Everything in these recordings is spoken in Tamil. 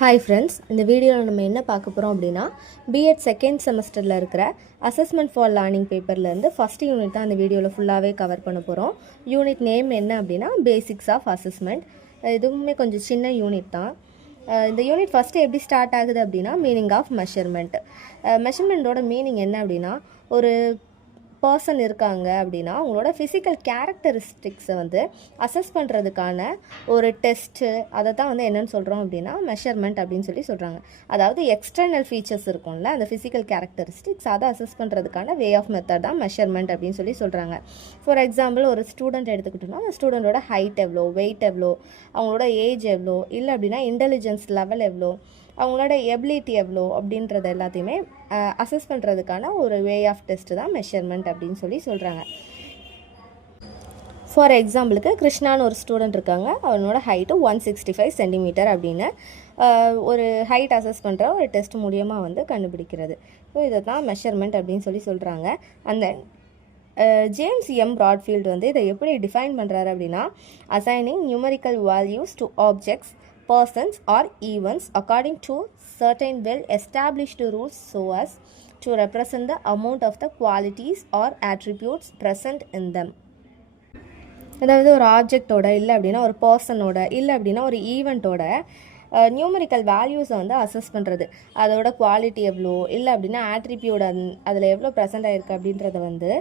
ஹாய் ஃப்ரெண்ட்ஸ், இந்த வீடியோவில் நம்ம என்ன பார்க்க போகிறோம் அப்படின்னா பிஎட் செகண்ட் செமஸ்டரில் இருக்கிற அசஸ்மெண்ட் ஃபார் லேர்னிங் பேப்பர்லேருந்து ஃபஸ்ட் யூனிட் தான் இந்த வீடியோவில் ஃபுல்லாகவே கவர் பண்ண போகிறோம். யூனிட் நேம் என்ன அப்படின்னா பேசிக்ஸ் ஆஃப் அசஸ்மெண்ட். இதுவுமே கொஞ்சம் சின்ன யூனிட் தான். இந்த யூனிட் ஃபஸ்ட்டு எப்படி ஸ்டார்ட் ஆகுது அப்படின்னா மீனிங் ஆஃப் மெஷர்மெண்ட். மெஷர்மெண்ட்டோட மீனிங் என்ன அப்படின்னா, ஒரு பர்சன் இருக்காங்க அப்படின்னா அவங்களோட ஃபிசிக்கல் கேரக்டரிஸ்டிக்ஸை வந்து அசஸ் பண்ணுறதுக்கான ஒரு டெஸ்ட்டு, அதை தான் வந்து என்னென்னு சொல்கிறோம் அப்படின்னா மெஷர்மெண்ட் அப்படின்னு சொல்கிறாங்க. அதாவது எக்ஸ்டர்னல் ஃபீச்சர்ஸ் இருக்கும்ல, அந்த ஃபிசிக்கல் கேரக்டரிஸ்டிக்ஸ் அதை அசஸ் பண்ணுறதுக்கான வே ஆஃப் மெத்தட் தான் மெஷர்மெண்ட் அப்படின்னு சொல்கிறாங்க. ஃபார் எக்ஸாம்பிள், ஒரு ஸ்டூடெண்ட் எடுத்துக்கிட்டோம்னா அந்த ஸ்டூடெண்ட்டோட ஹைட் எவ்வளோ, வெயிட் எவ்வளோ, அவங்களோட ஏஜ் எவ்வளோ, இல்லை அப்படின்னா இன்டெலிஜென்ஸ் லெவல் எவ்வளோ, அவங்களோட எபிலிட்டி எவ்வளோ அப்படின்றது எல்லாத்தையுமே அசஸ் பண்ணுறதுக்கான ஒரு வே ஆஃப் டெஸ்ட்டு தான் மெஷர்மெண்ட் அப்படின்னு சொல்கிறாங்க. ஃபார் எக்ஸாம்பிளுக்கு கிருஷ்ணான்னு ஒரு ஸ்டூடெண்ட் இருக்காங்க. அவனோட ஹைட்டு 165 சென்டிமீட்டர் அப்படின்னு ஒரு ஹைட் அசஸ் பண்ணுற ஒரு டெஸ்ட் மூலியமாக வந்து கண்டுபிடிக்கிறது. ஸோ இதை தான் மெஷர்மெண்ட் அப்படின்னு சொல்கிறாங்க. அந்த ஜேம்ஸ் எம் பிராட்ஃபீல்டு வந்து இதை எப்படி டிஃபைன் பண்ணுறாரு அப்படின்னா, assigning numerical values to objects, persons or events according to certain well established rules so as to represent the amount of the qualities or attributes present in them. அதாவது ஒரு ஆப்ஜெக்டோட, இல்லை அப்படின்னா ஒரு பர்சனோட, இல்லை அப்படின்னா ஒரு ஈவெண்ட்டோட நியூமரிக்கல் வேல்யூஸை வந்து அசஸ் பண்ணுறது, அதோட குவாலிட்டி எவ்வளோ, இல்லை அப்படின்னா ஆட்ரிபியூட் அதில் எவ்வளோ ப்ரெசென்ட் ஆகிருக்கு அப்படின்றத வந்து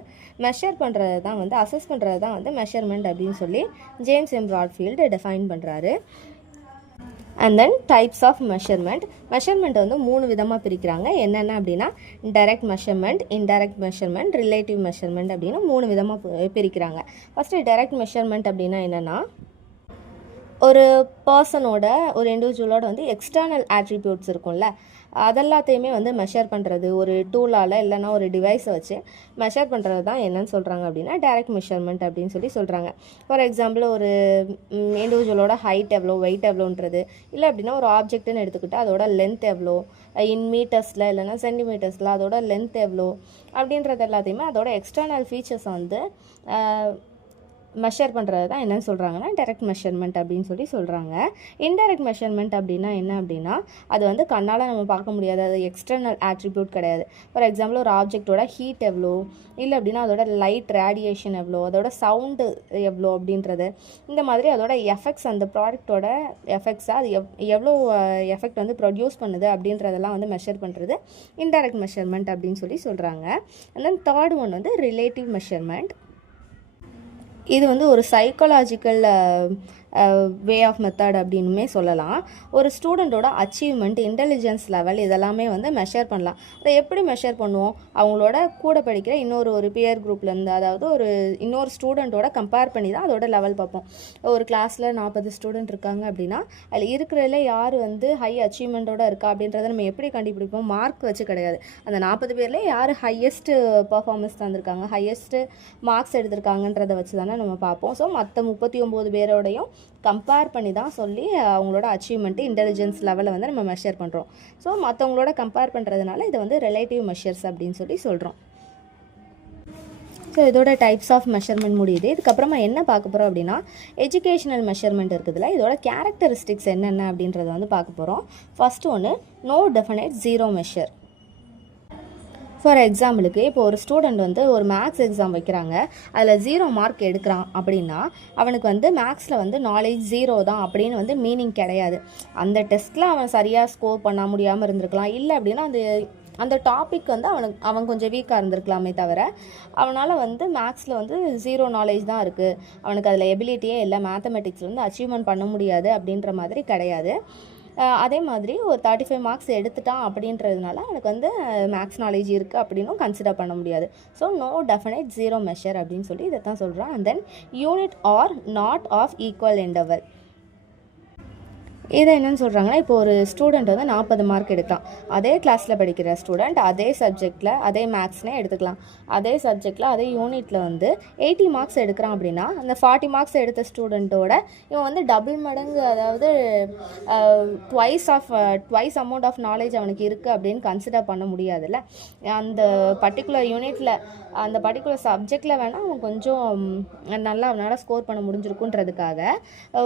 மெஷர் பண்ணுறது தான் வந்து அசஸ் பண்ணுறது தான் வந்து மெஷர்மெண்ட் அப்படின்னு சொல்லி ஜேம்ஸ் எம் பிராட்ஃபீல்டு டிஃபைன் பண்ணுறாரு. And then types of measurement. Measurement வந்து 3 விதமாக பிரிக்கிறாங்க. என்னென்ன அப்படின்னா direct measurement, indirect measurement, relative measurement அப்படின்னு 3 விதமாக பிரிக்கிறாங்க. ஃபஸ்ட்டு டைரக்ட் மெஷர்மெண்ட் அப்படின்னா என்னென்னா, ஒரு பர்சனோட, ஒரு இண்டிவிஜுவலோட வந்து எக்ஸ்டர்னல் ஆட்ரிபியூட்ஸ் இருக்கும்ல, அதெல்லாத்தையுமே வந்து மெஷர் பண்ணுறது ஒரு டூலால் இல்லைன்னா ஒரு டிவைஸை வச்சு மெஷர் பண்ணுறது தான் என்னன்னு சொல்கிறாங்க அப்படின்னா டைரக்ட் மெஷர்மெண்ட் அப்படின்னு சொல்கிறாங்க. ஃபார் எக்ஸாம்பிள், ஒரு இண்டிவிஜுவலோட ஹைட் எவ்வளோ, வெயிட் எவ்வளோன்றது, இல்லை அப்படின்னா ஒரு ஆப்ஜெக்ட்டுன்னு எடுத்துக்கிட்டால் அதோட லென்த் எவ்வளோ, இன் மீட்டர்ஸில் இல்லைன்னா சென்டிமீட்டர்ஸில் அதோட லென்த் எவ்வளோ அப்படின்றது எல்லாத்தையுமே அதோட எக்ஸ்டர்னல் ஃபீச்சர்ஸை வந்து மெஷர் பண்ணுறது தான் என்னென்னு சொல்கிறாங்கன்னா டைரக்ட் மெஷர்மெண்ட் அப்படின்னு சொல்கிறாங்க. இன்டைரக்ட் மெஷர்மெண்ட் அப்படின்னா என்ன அப்படின்னா, அது வந்து கண்ணால் நம்ம பார்க்க முடியாது, அது எக்ஸ்டர்னல் ஆட்ரிபியூட் கிடையாது. ஃபார் எக்ஸாம்பிள், ஒரு ஆப்ஜெக்டோட ஹீட் எவ்வளோ, இல்லை அப்படின்னா அதோட லைட் ரேடியேஷன் எவ்வளோ, அதோட சவுண்டு எவ்வளோ அப்படின்றது, இந்த மாதிரி அதோட எஃபெக்ட்ஸ், அந்த ப்ராடக்டோட எஃபெக்ட்ஸாக அது எவ்வளோ எஃபெக்ட் வந்து ப்ரொடியூஸ் பண்ணுது அப்படின்றதெல்லாம் வந்து மெஷர் பண்ணுறது இன்டைரக்ட் மெஷர்மெண்ட் அப்படின்னு சொல்கிறாங்க. அண்ட் தென் தேர்ட் ஒன் வந்து ரிலேட்டிவ் மெஷர்மெண்ட். இது வந்து ஒரு சைக்காலஜிக்கல் வே ஆஃப் மெத்தட் அப்படின்னுமே சொல்லலாம். ஒரு ஸ்டூடெண்ட்டோட அச்சீவ்மெண்ட், இன்டெலிஜென்ஸ் லெவல் இதெல்லாமே வந்து மெஷர் பண்ணலாம். அதை எப்படி மெஷர் பண்ணுவோம்? அவங்களோட கூட படிக்கிற ஒரு பியர் குரூப்லேருந்து, அதாவது ஒரு இன்னொரு ஸ்டூடெண்ட்டோட கம்பேர் பண்ணி தான் அதோட லெவல் பார்ப்போம். ஒரு கிளாஸில் 40 ஸ்டூடெண்ட் இருக்காங்க அப்படின்னா அதில் இருக்கிறதுல யார் வந்து ஹை அச்சீவ்மெண்ட்டோட இருக்கா அப்படின்றத நம்ம எப்படி கண்டுபிடிப்போம்? மார்க் வச்சு கிடையாது. அந்த 40 பேரில் யார் ஹையஸ்ட்டு பர்ஃபார்மன்ஸ் தந்திருக்காங்க, ஹையஸ்ட்டு மார்க்ஸ் எடுத்திருக்காங்கன்றதை வச்சு தானே நம்ம பார்ப்போம். ஸோ மற்ற 39 பேரோடையும் கம்பேர் பண்ணி தான் சொல்லி அவங்களோட அச்சீவ்மெண்ட்டு, இன்டெலிஜென்ஸ் லெவலை வந்து நம்ம மெஷர் பண்ணுறோம். ஸோ மற்றவங்களோட கம்பேர் பண்ணுறதுனால இது வந்து ரிலேட்டிவ் மெஷர்ஸ் அப்படின்னு சொல்கிறோம். ஸோ இதோட டைப்ஸ் ஆஃப் மெஷர்மெண்ட் முடியுது. இதுக்கப்புறமா என்ன பார்க்க போகிறோம் அப்படின்னா, எஜுகேஷனல் மெஷர்மெண்ட் இருக்குதுல்ல, இதோட கேரக்டரிஸ்டிக்ஸ் என்னென்ன அப்படின்றத வந்து பார்க்க போகிறோம். ஃபஸ்ட்டு ஒன்று, no definite zero measure. For எக்ஸாம்பிளுக்கு, இப்போ ஒரு ஸ்டூடெண்ட் வந்து ஒரு மேக்ஸ் எக்ஸாம் வைக்கிறாங்க, அதில் 0 மார்க் எடுக்கிறான் அப்படின்னா அவனுக்கு வந்து மேக்ஸில் வந்து நாலேஜ் 0 தான் அப்படின்னு வந்து மீனிங் கிடையாது. அந்த டெஸ்ட்டில் அவன் சரியாக ஸ்கோர் பண்ண முடியாமல் இருந்திருக்கலாம், இல்லை அப்படின்னா அந்த டாபிக் வந்து அவன் கொஞ்சம் வீக்காக இருந்திருக்கலாமே தவிர அவனால் வந்து மேக்ஸில் வந்து 0 நாலேஜ் தான் இருக்குது, அவனுக்கு அதில் எபிலிட்டியே இல்லை, மேத்தமெட்டிக்ஸில் வந்து அச்சீவ்மெண்ட் பண்ண முடியாது அப்படின்ற மாதிரி கிடையாது. அதே மாதிரி ஒரு 35 மார்க்ஸ் எடுத்துட்டான் அப்படின்றதுனால எனக்கு வந்து மேக்ஸ் நாலேஜ் இருக்குது அப்படின்னும் கன்சிடர் பண்ண முடியாது. So no definite zero measure அப்படின்னு இதை தான் சொல்கிறோம். And then unit are not of equal interval. இதை என்னென்னு சொல்கிறாங்கன்னா, இப்போ ஒரு ஸ்டூடெண்ட் வந்து 40 மார்க் எடுக்கலாம், அதே கிளாஸில் படிக்கிற ஸ்டூடெண்ட் அதே சப்ஜெக்டில், அதே மேக்ஸ்னே எடுத்துக்கலாம், அதே சப்ஜெக்டில் அதே யூனிட்டில் வந்து 80 மார்க்ஸ் எடுக்கிறான் அப்படின்னா அந்த 40 மார்க்ஸ் எடுத்த ஸ்டூடெண்ட்டோட இவன் வந்து டபுள் மடங்கு, அதாவது ட்வைஸ் அமௌண்ட் ஆஃப் நாலேஜ் அவனுக்கு இருக்குது அப்படின்னு கன்சிடர் பண்ண முடியாதுல்ல. அந்த பர்டிகுலர் யூனிட்டில், அந்த பர்டிகுலர் சப்ஜெக்டில் வேணால் அவன் கொஞ்சம் நல்லா அவனால் ஸ்கோர் பண்ண முடிஞ்சிருக்குன்றதுக்காக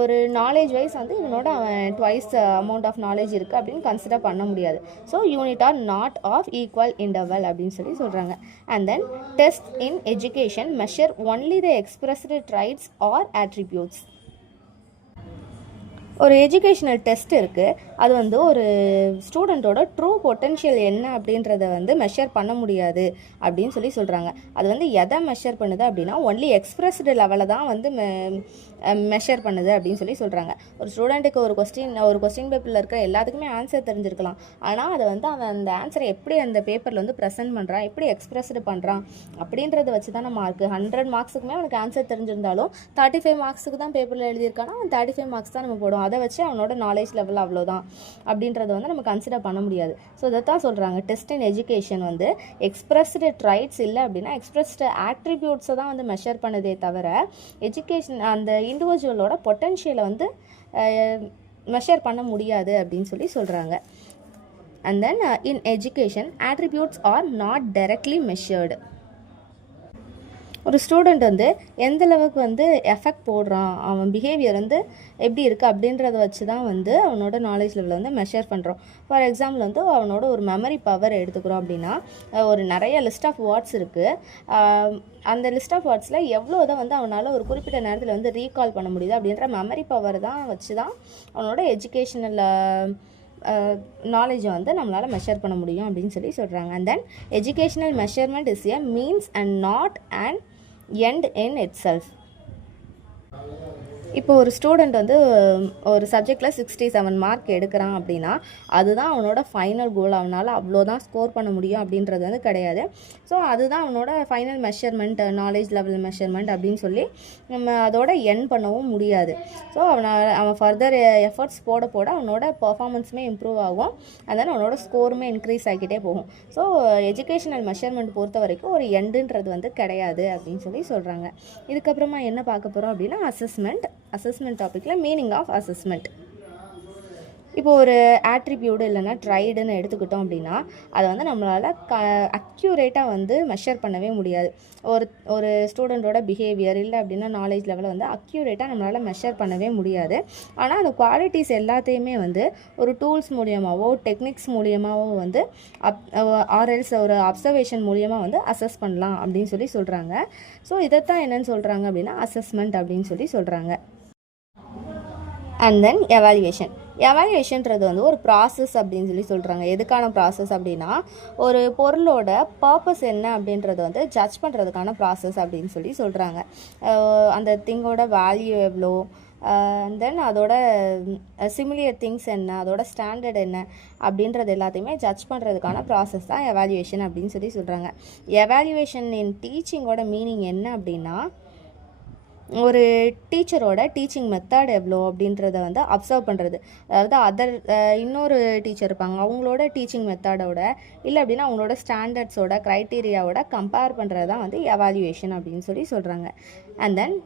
ஒரு நாலேஜ் வைஸ் வந்து இவனோட அவன் ட்வைஸ் அமௌண்ட் ஆஃப் நாலேஜ் இருக்குது அப்படின்னு கன்சிடர் பண்ண முடியாது. So unit are not of equal interval அப்படின்னு சொல்லி சொல்கிறாங்க. And then test in education measure only the expressed traits or attributes. ஒரு எஜுகேஷ்னல் டெஸ்ட் இருக்குது, அது வந்து ஒரு ஸ்டூடெண்ட்டோட ட்ரூ பொட்டென்ஷியல் என்ன அப்படின்றத வந்து மெஷர் பண்ண முடியாது அப்படின்னு சொல்லி சொல்கிறாங்க. அது வந்து எதை மெஷர் பண்ணுது அப்படின்னா ஒன்லி எக்ஸ்பிரஸ்டு லெவலில் தான் வந்து மெஷர் பண்ணுது அப்படின்னு சொல்லி சொல்கிறாங்க. ஒரு ஸ்டூடெண்ட்டுக்கு ஒரு கொஸ்டின் பேப்பரில் இருக்கிற எல்லாத்துக்குமே ஆன்சர் தெரிஞ்சிருக்கலாம். ஆனால் அதை வந்து அவன் அந்த ஆன்சரை எப்படி அந்த பேப்பரில் வந்து ப்ரெசென்ட் பண்ணுறான், எப்படி எக்ஸ்பிரஸ்டு பண்ணுறான் அப்படின்றத வச்சு தான் மார்க்கு. 100 மார்க்ஸுக்குமே அவனுக்கு ஆன்சர் தெரிஞ்சிருந்தாலும் 35 மார்க்ஸுக்கு தான் பேப்பரில் எழுதியிருக்கானா அவன் 35 மார்க்ஸ் தான் நம்ம போடும். அதை வச்சு அவனோட நாலேஜ் லெவல் அவ்வளோதான் அப்படின்றத வந்து நம்ம கன்சிடர் பண்ண முடியாது. ஸோ இதை தான் சொல்கிறாங்க, டெஸ்ட் இன் எஜுகேஷன் வந்து எக்ஸ்பிரஸ்டு ட்ரைட்ஸ் இல்லை அப்படின்னா எக்ஸ்பிரஸ்டு ஆட்ரிபியூட்ஸை தான் வந்து மெஷர் பண்ணுதே தவிர எஜுகேஷன் அந்த இண்டிவிஜுவலோட பொட்டென்ஷியலை வந்து மெஷர் பண்ண முடியாது அப்படின்னு சொல்லி சொல்கிறாங்க. And then in education attributes are not directly measured. ஒரு ஸ்டூடெண்ட் வந்து எந்த அளவுக்கு வந்து எஃபெக்ட் போடுறான், அவன் பிஹேவியர் வந்து எப்படி இருக்குது அப்படின்றத வச்சு தான் வந்து அவனோட நாலேஜ் லெவலில் வந்து மெஷர் பண்ணுறோம். ஃபார் எக்ஸாம்பிள் வந்து அவனோட ஒரு மெமரி பவர் எடுத்துக்கிறோம் அப்படின்னா ஒரு நிறைய லிஸ்ட் ஆஃப் வேர்ட்ஸ் இருக்குது. அந்த லிஸ்ட் ஆஃப் வேர்ட்ஸில் எவ்வளோ தான் வந்து அவனால் ஒரு குறிப்பிட்ட நேரத்தில் வந்து ரீகால் பண்ண முடியுது அப்படின்ற மெமரி பவர் தான் வச்சு தான் அவனோட எஜுகேஷனல் நாலேஜை வந்து நம்மளால் மெஷர் பண்ண முடியும் அப்படின்னு சொல்லி சொல்கிறாங்க. And then educational measurement is a means and not and end in itself. இப்போ ஒரு ஸ்டூடெண்ட் வந்து ஒரு சப்ஜெக்டில் 67 மார்க் எடுக்கிறான் அப்படின்னா அதுதான் அவனோட ஃபைனல் கோல். அவனால் அவ்வளோதான் ஸ்கோர் பண்ண முடியும் அப்படின்றது வந்து கிடையாது. ஸோ அதுதான் அவனோட final measurement, knowledge level measurement அப்படின்னு சொல்லி நம்ம அதோட என் பண்ணவும் முடியாது. ஸோ அவன் ஃபர்தர் எஃபர்ட்ஸ் போட போட அவனோட பர்ஃபார்மன்ஸுமே இம்ப்ரூவ் ஆகும். அதனால் அவனோட ஸ்கோருமே இன்க்ரீஸ் ஆகிக்கிட்டே போகும். ஸோ எஜுகேஷனல் மெஷர்மெண்ட் பொறுத்த வரைக்கும் ஒரு எண்டுன்றது வந்து கிடையாது அப்படின்னு சொல்லி சொல்கிறாங்க. இதுக்கப்புறமா என்ன பார்க்க போகிறோம் அப்படின்னா அசஸ்மெண்ட் டாப்பிக்கில் மீனிங் ஆஃப் அசஸ்மெண்ட். இப்போ ஒரு ஆட்ரிபியூட் இல்லைன்னா ட்ரைடுன்னு எடுத்துக்கிட்டோம் அப்படின்னா அதை வந்து நம்மளால் அக்யூரேட்டாக வந்து மெஷர் பண்ணவே முடியாது. ஒரு ஸ்டூடெண்ட்டோட பிஹேவியர் இல்லை அப்படின்னா நாலேஜ் லெவலை வந்து அக்யூரேட்டாக நம்மளால் மெஷர் பண்ணவே முடியாது. ஆனால் அந்த குவாலிட்டிஸ் எல்லாத்தையுமே வந்து ஒரு டூல்ஸ் மூலியமாகவோ டெக்னிக்ஸ் மூலியமாகவோ வந்து ஆர்எல்ஸ் ஒரு அப்சர்வேஷன் மூலியமாக வந்து அசஸ் பண்ணலாம் அப்படின்னு சொல்லி சொல்கிறாங்க. ஸோ இதைத்தான் என்னென்னு சொல்கிறாங்க அப்படின்னா அசஸ்மெண்ட் அப்படின்னு சொல்லி சொல்கிறாங்க. அண்ட் தென் எவாலுவேஷன்றது வந்து ஒரு ப்ராசஸ் அப்படின்னு சொல்லி சொல்கிறாங்க. எதுக்கான ப்ராசஸ் அப்படின்னா ஒரு பொருளோட பர்பஸ் என்ன அப்படின்றத வந்து ஜட்ஜ் பண்ணுறதுக்கான ப்ராசஸ் அப்படின்னு சொல்லி சொல்கிறாங்க. அந்த திங்கோட வேல்யூ எவ்வளோ, தென் அதோட சிமிலியர் திங்ஸ் என்ன, அதோட ஸ்டாண்டர்ட் என்ன அப்படின்றது எல்லாத்தையுமே ஜட்ஜ் பண்ணுறதுக்கான ப்ராசஸ் தான் எவாலுவேஷன் அப்படின்னு சொல்லி சொல்கிறாங்க. எவாலுவேஷன் இன் டீச்சிங்கோட மீனிங் என்ன அப்படின்னா ஒரு டீச்சரோட டீச்சிங் மெத்தட் எவ்வளோ அப்படின்றத வந்து அப்சர்வ் பண்ணுறது. அதாவது இன்னொரு டீச்சர் இருப்பாங்க, அவங்களோட டீச்சிங் மெத்தடோட இல்லை அப்படின்னா அவங்களோட ஸ்டாண்டர்ட்ஸோட க்ரைட்டீரியாவோட கம்பேர் பண்ணுறது தான் வந்து எவாலுவேஷன் அப்படின்னு சொல்லி சொல்கிறாங்க. அண்ட் தென்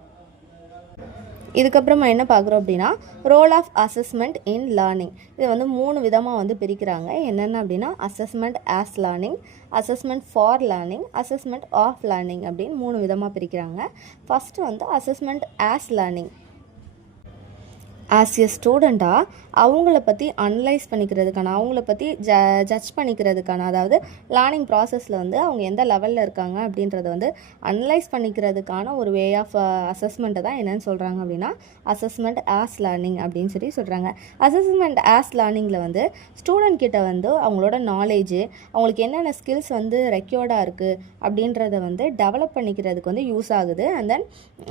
இதுக்கப்புறமா என்ன பார்க்குறோம் அப்படின்னா role of assessment in learning. இது வந்து 3 விதமாக வந்து பிரிக்கிறாங்க. என்னென்ன அப்படின்னா assessment as learning, assessment for learning, assessment of learning அப்படின்னு 3 விதமாக பிரிக்கிறாங்க. ஃபஸ்ட்டு வந்து assessment as learning. As a ஸ்டூடெண்ட்டாக அவங்கள பற்றி அனலைஸ் பண்ணிக்கிறதுக்கான, அவங்கள பற்றி ஜட்ஜ் பண்ணிக்கிறதுக்கான, அதாவது லேர்னிங் ப்ராசஸில் வந்து அவங்க எந்த லெவலில் இருக்காங்க அப்படின்றத வந்து அனலைஸ் பண்ணிக்கிறதுக்கான ஒரு வே ஆஃப் அசஸ்மெண்ட்டை தான் என்னென்னு சொல்கிறாங்க அப்படின்னா அசஸ்மெண்ட் ஆஸ் லேர்னிங் அப்படின்னு சொல்லி சொல்கிறாங்க. அசஸ்மெண்ட் ஆஸ் லேர்னிங்கில் வந்து ஸ்டூடெண்ட் கிட்ட வந்து அவங்களோட நாலேஜு, அவங்களுக்கு என்னென்ன ஸ்கில்ஸ் வந்து ரெக்யூர்டாக இருக்குது அப்படின்றத வந்து டெவலப் பண்ணிக்கிறதுக்கு வந்து யூஸ் ஆகுது. அண்ட் தென்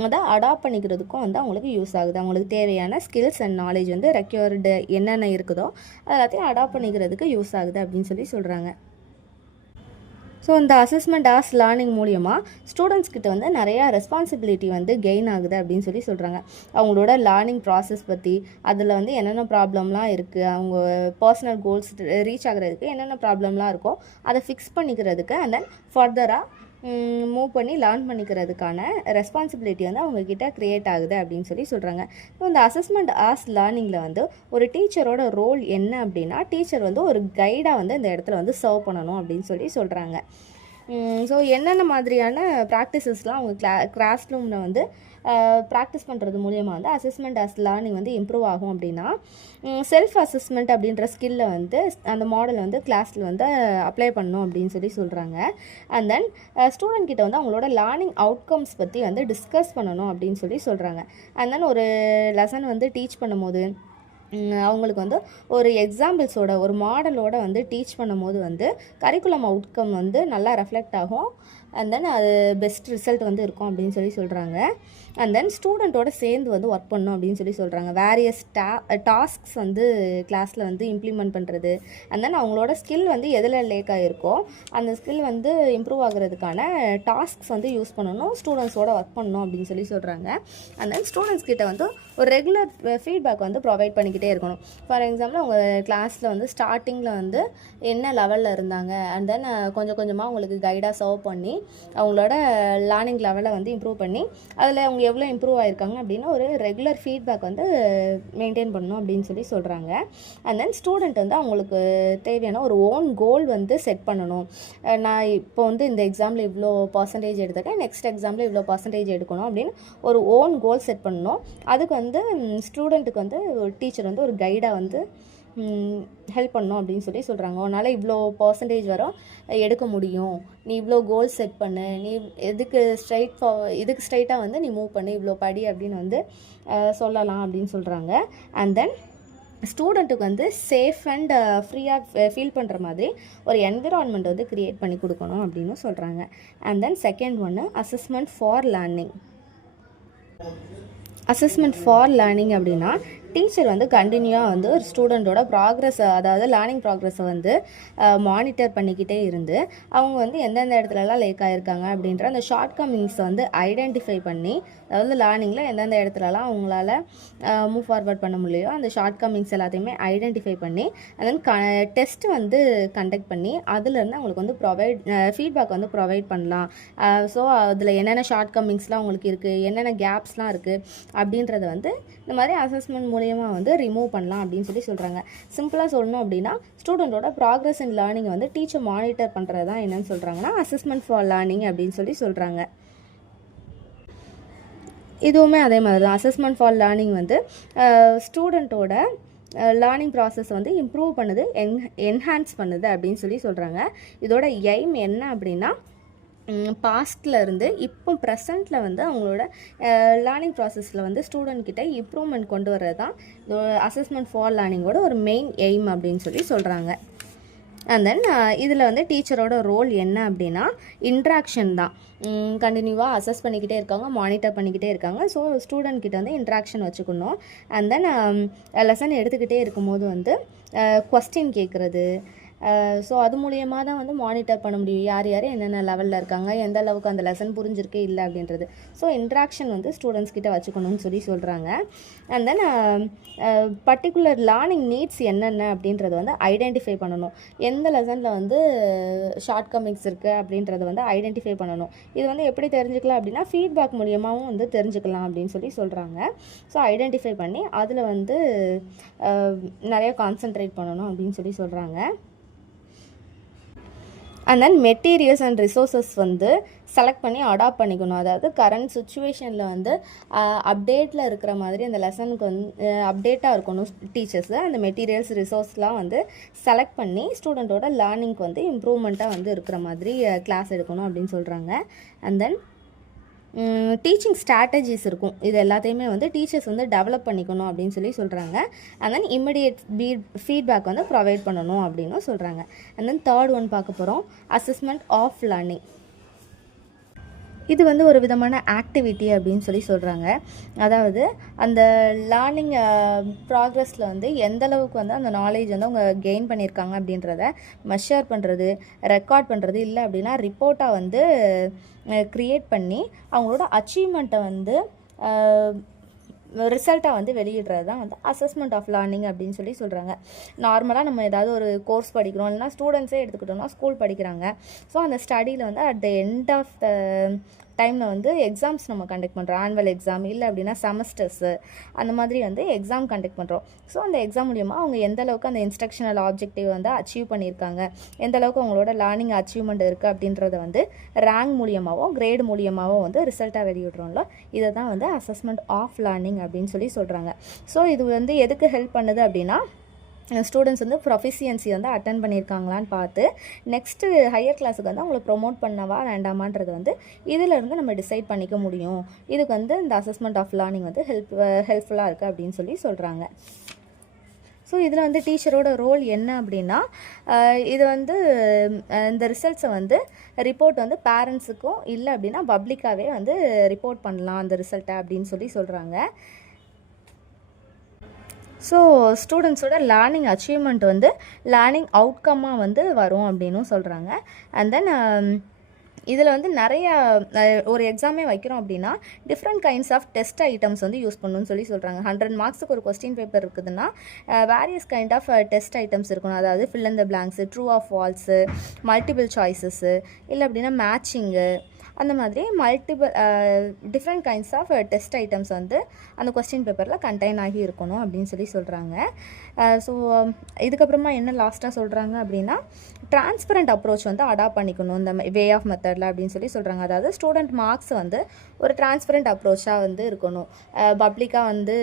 அதை அடாப்ட் பண்ணிக்கிறதுக்கும் வந்து அவங்களுக்கு யூஸ் ஆகுது. அவங்களுக்கு தேவையான ஸ்கில்ஸ் அண்ட் நாலேஜ் வந்து ரெக்யூர்டு என்னென்ன இருக்குதோ எல்லாத்தையும் அடாப்ட் பண்ணிக்கிறதுக்கு யூஸ் ஆகுது அப்படின்னு சொல்லி சொல்கிறாங்க. ஸோ இந்த அசஸ்மெண்ட் ஆஸ் லேர்னிங் மூலியமாக ஸ்டூடெண்ட்ஸ் கிட்ட வந்து நிறையா ரெஸ்பான்சிபிலிட்டி வந்து கெயின் ஆகுது அப்படின்னு சொல்லி சொல்கிறாங்க. அவங்களோட லேர்னிங் ப்ராசஸ் பற்றி, அதில் வந்து என்னென்ன ப்ராப்ளம்லாம் இருக்குது, அவங்க பர்சனல் கோல்ஸ் ரீச் ஆகிறதுக்கு என்னென்ன ப்ராப்ளம்லாம் இருக்கோ அதை ஃபிக்ஸ் பண்ணிக்கிறதுக்கு அண்ட் தென் ஃபர்தராக மூவ் பண்ணி லேர்ன் பண்ணிக்கிறதுக்கான ரெஸ்பான்சிபிலிட்டி வந்து அவங்கக்கிட்ட க்ரியேட் ஆகுது அப்படின்னு சொல்லி சொல்கிறாங்க. ஸோ இந்த அசஸ்மெண்ட் ஆஸ் லேர்னிங்கில் வந்து ஒரு டீச்சரோட ரோல் என்ன அப்படின்னா டீச்சர் வந்து ஒரு கைடாக வந்து இந்த இடத்துல வந்து சர்வ் பண்ணணும் அப்படின்னு சொல்லி சொல்கிறாங்க. ஸோ என்னென்ன மாதிரியான ப்ராக்டிசஸ்லாம் அவங்க கிளாஸ் ரூமில் வந்து ப்ராக்டிஸ் பண்ணுறது மூலியமாக வந்து அசஸ்மெண்ட் ஆஸ் லேர்னிங் வந்து இம்ப்ரூவ் ஆகும். அப்படின்னா செல்ஃப் அசஸ்மெண்ட் அப்படின்ற ஸ்கில்லை வந்து அந்த மாடல் வந்து கிளாஸில் வந்து அப்ளை பண்ணணும் அப்படின்னு சொல்கிறாங்க. அண்ட் தென் ஸ்டூடெண்ட் கிட்ட வந்து அவங்களோட லேர்னிங் அவுட்கம்ஸ் பற்றி வந்து டிஸ்கஸ் பண்ணணும் அப்படின்னு சொல்கிறாங்க. அண்ட் தென் ஒரு லெசன் வந்து டீச் பண்ணும்போது அவங்களுக்கு வந்து ஒரு எக்ஸாம்பிள்ஸோட ஒரு மாடலோட வந்து டீச் பண்ணும்போது வந்து கரிக்குலம் அவுட்கம் வந்து நல்லா ரெஃப்ளெக்ட் ஆகும். அண்ட் தென் அது பெஸ்ட் ரிசல்ட் வந்து இருக்கும் அப்படின்னு சொல்கிறாங்க. அண்ட் தென் ஸ்டூடெண்ட்டோட சேர்ந்து வந்து ஒர்க் பண்ணணும் அப்படின்னு சொல்கிறாங்க. வேரியஸ் டாஸ்க்ஸ் வந்து கிளாஸில் வந்து இம்ப்ளிமெண்ட் பண்ணுறது. அண்ட் தென் அவங்களோட ஸ்கில் வந்து எதில் லேக் ஆகிருக்கோ அந்த ஸ்கில் வந்து இம்ப்ரூவ் ஆகிறதுக்கான டாஸ்க்ஸ் வந்து யூஸ் பண்ணணும், ஸ்டூடெண்ட்ஸோட ஒர்க் பண்ணணும் அப்படின்னு சொல்கிறாங்க. அண்ட் தென் ஸ்டூடெண்ட்ஸ் கிட்ட வந்து ஒரு ரெகுலர் ஃபீட்பேக் வந்து ப்ரொவைட் பண்ணிக்கிட்டே இருக்கணும். ஃபார் எக்ஸாம்பிள் அவங்க கிளாஸில் வந்து ஸ்டார்டிங்கில் வந்து என்ன லெவலில் இருந்தாங்க, அண்ட் தென் கொஞ்சம் கொஞ்சமாக அவங்களுக்கு கைடாக சர்வ் பண்ணி அவங்களோட லேர்னிங் லெவலை வந்து இம்ப்ரூவ் பண்ணி அதில் அவங்க எவ்வளோ இம்ப்ரூவ் ஆகிருக்காங்க அப்படின்னு ஒரு ரெகுலர் ஃபீட்பேக் வந்து மெயின்டைன் பண்ணணும் அப்படின்னு சொல்கிறாங்க. அண்ட் தென் ஸ்டூடெண்ட் வந்து அவங்களுக்கு தேவையான ஒரு ஓன் கோல் வந்து செட் பண்ணணும். நான் இப்போ வந்து இந்த எக்ஸாமில் இவ்வளோ பர்சன்டேஜ் எடுத்துக்கேன், நெக்ஸ்ட் எக்ஸாமில் இவ்வளோ பர்சன்டேஜ் எடுக்கணும் அப்படின்னு ஒரு ஓன் கோல் செட் பண்ணணும். அதுக்கு வந்து ஸ்டூடெண்ட்டுக்கு வந்து டீச்சர் வந்து ஒரு கைடாக வந்து ஹெல்ப் பண்ணணும் அப்படின்னு சொல்கிறாங்க. உன்னால் இவ்வளோ பர்சன்டேஜ் வரும் எடுக்க முடியும், நீ இவ்வளோ கோல் செட் பண்ணு, நீ இதுக்கு ஸ்ட்ரைட்டாக வந்து நீ மூவ் பண்ணு, இவ்வளோ படி அப்படின்னு வந்து சொல்லலாம் அப்படின்னு சொல்கிறாங்க. அண்ட் தென் ஸ்டூடெண்ட்டுக்கு வந்து சேஃப் அண்ட் ஃப்ரீயாக ஃபீல் பண்ணுற மாதிரி ஒரு என்விரான்மெண்ட் வந்து க்ரியேட் பண்ணி கொடுக்கணும் அப்படின்னு சொல்கிறாங்க. அண்ட் தென் செகண்ட் ஒன்று assessment for learning. Assessment for learning அப்படின்னா டீச்சர் வந்து கண்டினியூவாக வந்து ஒரு ஸ்டூடெண்ட்டோட ப்ராக்ரஸை, அதாவது லேர்னிங் ப்ராக்ரஸை வந்து மானிட்டர் பண்ணிக்கிட்டே இருந்து அவங்க வந்து எந்தெந்த இடத்துலலாம் லேக் ஆகிருக்காங்க அப்படின்ற அந்த ஷார்ட் கமிங்ஸை வந்து ஐடென்டிஃபை பண்ணி, அதாவது லேர்னிங்கில் எந்தெந்த இடத்துலலாம் அவங்களால மூவ் ஃபார்வர்ட் பண்ண முடியலையோ அந்த ஷார்ட் கமிங்ஸ் எல்லாத்தையுமே ஐடென்டிஃபை பண்ணி அண்ட் தென் டெஸ்ட் வந்து கண்டக்ட் பண்ணி அதுலேருந்து அவங்களுக்கு வந்து ஃபீட்பேக் வந்து ப்ரொவைட் பண்ணலாம். ஸோ அதில் என்னென்ன ஷார்ட் கமிங்ஸ்லாம் அவங்களுக்கு இருக்குது, என்னென்ன கேப்ஸ்லாம் இருக்குது அப்படின்றத வந்து இந்த மாதிரி அசஸ்மெண்ட் மூலியமாக வந்து ரிமூவ் பண்ணலாம் அப்படின்னு சொல்கிறாங்க. சிம்பிளாக சொல்லணும் அப்படின்னா ஸ்டூடெண்ட்டோட ப்ராக்ரஸ் இன் லேர்னிங் வந்து டீச்சர் மானிட்டர் பண்ணுறது தான் என்னன்னு சொல்கிறாங்கன்னா அசஸ்மெண்ட் ஃபார் லேர்னிங் அப்படின்னு சொல்கிறாங்க. இதுவுமே அதே மாதிரி தான். அசஸ்மெண்ட் ஃபார் லேர்னிங் வந்து ஸ்டூடெண்ட்டோட லேர்னிங் ப்ராசஸ் வந்து இம்ப்ரூவ் பண்ணுது, என்ஹான்ஸ் பண்ணுது அப்படின்னு சொல்கிறாங்க. இதோட எய்ம் என்ன அப்படின்னா பாஸ்டில் இருந்து இப்போ ப்ரெசண்ட்டில் வந்து அவங்களோட லேர்னிங் ப்ராசஸில் வந்து ஸ்டூடெண்ட் கிட்ட இம்ப்ரூவ்மெண்ட் கொண்டு வர்றது தான் அசஸ்மெண்ட் ஃபார் லேர்னிங்கோட ஒரு மெயின் எய்ம் அப்படின்னு சொல்கிறாங்க. அண்ட் தென் இதில் வந்து டீச்சரோட ரோல் என்ன அப்படின்னா இன்ட்ராக்ஷன் தான். கண்டினியூவாக அசஸ் பண்ணிக்கிட்டே இருக்காங்க, மானிட்டர் பண்ணிக்கிட்டே இருக்காங்க. ஸோ ஸ்டூடெண்ட் கிட்ட வந்து இன்ட்ராக்ஷன் வச்சுக்கணும். அண்ட் தென் லெசன் எடுத்துக்கிட்டே இருக்கும்போது வந்து கொஸ்டின் கேட்குறது. ஸோ அது மூலியமாக தான் வந்து மானிட்டர் பண்ண முடியும், யார் யார் என்னென்ன லெவலில் இருக்காங்க, எந்த அளவுக்கு அந்த லெசன் புரிஞ்சிருக்கே இல்லை அப்படின்றது. ஸோ இன்ட்ராக்ஷன் வந்து ஸ்டூடெண்ட்ஸ் கிட்ட வச்சுக்கணும்னு சொல்கிறாங்க. And then particular learning needs என்னென்ன அப்படின்றத வந்து ஐடென்டிஃபை பண்ணணும். எந்த லெசனில் வந்து ஷார்ட் கமிங்ஸ் இருக்குது அப்படின்றத வந்து ஐடென்டிஃபை பண்ணணும். இது வந்து எப்படி தெரிஞ்சுக்கலாம் அப்படின்னா ஃபீட்பேக் மூலியமாகவும் வந்து தெரிஞ்சுக்கலாம் அப்படின்னு சொல்கிறாங்க. ஸோ ஐடென்டிஃபை பண்ணி அதில் வந்து நிறைய கான்சென்ட்ரேட் பண்ணணும் அப்படின்னு சொல்கிறாங்க. And then materials and resources வந்து செலக்ட் பண்ணி அடாப்ட் பண்ணிக்கணும். அதாவது கரண்ட் சுச்சுவேஷனில் வந்து அப்டேட்டில் இருக்கிற மாதிரி அந்த லெசனுக்கு வந்து அப்டேட்டாக இருக்கணும் டீச்சர்ஸு. அந்த மெட்டீரியல்ஸ் ரிசோர்ஸ்லாம் வந்து செலக்ட் பண்ணி ஸ்டூடெண்ட்டோட லேர்னிங்க்கு வந்து இம்ப்ரூவ்மெண்ட்டாக வந்து இருக்கிற மாதிரி கிளாஸ் எடுக்கணும் அப்படின்னு சொல்கிறாங்க. அண்ட் தென் டீச்சிங் ஸ்ட்ராட்டஜிஸ் இருக்கும், இது எல்லாத்தையுமே வந்து டீச்சர்ஸ் வந்து டெவலப் பண்ணிக்கணும் அப்படின்னு சொல்கிறாங்க. அண்ட் தென் இம்மிடியேட் ஃபீட்பேக் வந்து ப்ரொவைட் பண்ணணும் அப்படின்னு சொல்கிறாங்க. அண்ட் தென் தேர்ட் ஒன் பார்க்க போகிறோம், அசஸ்மெண்ட் ஆஃப் லேர்னிங். இது வந்து ஒரு விதமான ஆக்டிவிட்டி அப்படின்னு சொல்கிறாங்க. அதாவது அந்த லேர்னிங் ப்ராக்ரஸில் வந்து எந்தளவுக்கு வந்து அந்த நாலேஜ் வந்து அவங்க கெயின் பண்ணியிருக்காங்க அப்படின்றத மெஷர் பண்ணுறது, ரெக்கார்ட் பண்ணுறது, இல்லை அப்படின்னா ரிப்போர்ட்டாக வந்து க்ரியேட் பண்ணி அவங்களோட அச்சீவ்மெண்ட்டை வந்து ரிசல்ட்டாக வந்து வெளியிடுறது தான் வந்து அசஸ்மெண்ட் ஆஃப் லேர்னிங் அப்படின்னு சொல்கிறாங்க. நார்மலாக நம்ம ஏதாவது ஒரு கோர்ஸ் படிக்கிறோம், இல்லைனா ஸ்டூடெண்ட்ஸே எடுத்துக்கிட்டோம்னா ஸ்கூல் படிக்கிறாங்க. ஸோ அந்த ஸ்டடியில் வந்து at the end of the டைமில் வந்து எக்ஸாம்ஸ் நம்ம கண்டக்ட் பண்ணுறோம். ஆனுவல் எக்ஸாம் இல்லை அப்படின்னா செமஸ்டர்ஸு அந்த மாதிரி வந்து எக்ஸாம் கண்டக்ட் பண்ணுறோம். ஸோ அந்த எக்ஸாம் மூலிமா அவங்க எந்த அளவுக்கு அந்த இன்ஸ்ட்ரக்ஷனல் ஆப்ஜெக்டிவ் வந்து அச்சீவ் பண்ணியிருக்காங்க, எந்த அளவுக்கு அவங்களோட லேர்னிங் அச்சீவ்மெண்ட் இருக்குது அப்படின்றத வந்து ரேங்க் மூலியமாகவோ கிரேட் மூலியமாகவோ வந்து ரிசல்ட்டாக வெளியிடுறோம்ல, இதை தான் வந்து அசஸ்மெண்ட் ஆஃப் லேர்னிங் அப்படின்னு சொல்லி சொல்கிறாங்க. ஸோ இது வந்து எதுக்கு ஹெல்ப் பண்ணுது அப்படின்னா, ஸ்டூடெண்ட்ஸ் வந்து ப்ரொஃபிஷியன்சி வந்து அட்டன் பண்ணியிருக்காங்களான்னு பார்த்து நெக்ஸ்ட்டு ஹையர் கிளாஸுக்கு வந்து அவங்கள ப்ரொமோட் பண்ணவா வேண்டாமான்றது வந்து இதிலேருந்து நம்ம டிசைட் பண்ணிக்க முடியும். இதுக்கு வந்து இந்த அசஸ்மெண்ட் ஆஃப் லேர்னிங் வந்து ஹெல்ப்ஃபுல்லாக இருக்குது அப்படின்னு சொல்லி சொல்கிறாங்க. ஸோ இதில் வந்து டீச்சரோட ரோல் என்ன அப்படின்னா, இது வந்து இந்த ரிசல்ட்ஸை வந்து ரிப்போர்ட் வந்து பேரண்ட்ஸுக்கும் இல்லை அப்படின்னா பப்ளிக்காகவே வந்து ரிப்போர்ட் பண்ணலாம் அந்த ரிசல்ட்டை அப்படின்னு சொல்லி சொல்கிறாங்க. ஸோ ஸ்டூடெண்ட்ஸோட லேர்னிங் அச்சீவ்மெண்ட் வந்து லேர்னிங் அவுட்கம்மாக வந்து வரும் அப்படின்னும் சொல்கிறாங்க. அண்ட் தென் இதில் வந்து நிறைய ஒரு எக்ஸாமே வைக்கிறோம் அப்படின்னா different kinds of test items வந்து யூஸ் பண்ணணும்னு சொல்லி சொல்கிறாங்க. 100 மார்க்ஸுக்கு ஒரு கொஸ்டின் பேப்பர் இருக்குதுன்னா various kind of test items இருக்கணும். அதாவது fill in the blanks, true of false, multiple choices, இல்லை அப்படின்னா மேட்சிங்கு, அந்த மாதிரி different kinds of test items வந்து அந்த கொஸ்டின் பேப்பரில் கண்டெயின் ஆகி இருக்கணும் அப்படின்னு சொல்லி சொல்கிறாங்க. ஸோ இதுக்கப்புறமா என்ன லாஸ்ட்டாக சொல்கிறாங்க அப்படின்னா, டிரான்ஸ்பரண்ட் அப்ரோச் வந்து அடாப்ட் பண்ணிக்கணும் இந்த வே ஆஃப் மெத்தடில் அப்படின்னு சொல்லி சொல்கிறாங்க. அதாவது ஸ்டூடெண்ட் மார்க்ஸ் வந்து ஒரு டிரான்ஸ்பரண்ட் அப்ரோச்சாக வந்து இருக்கணும். பப்ளிக்காக வந்து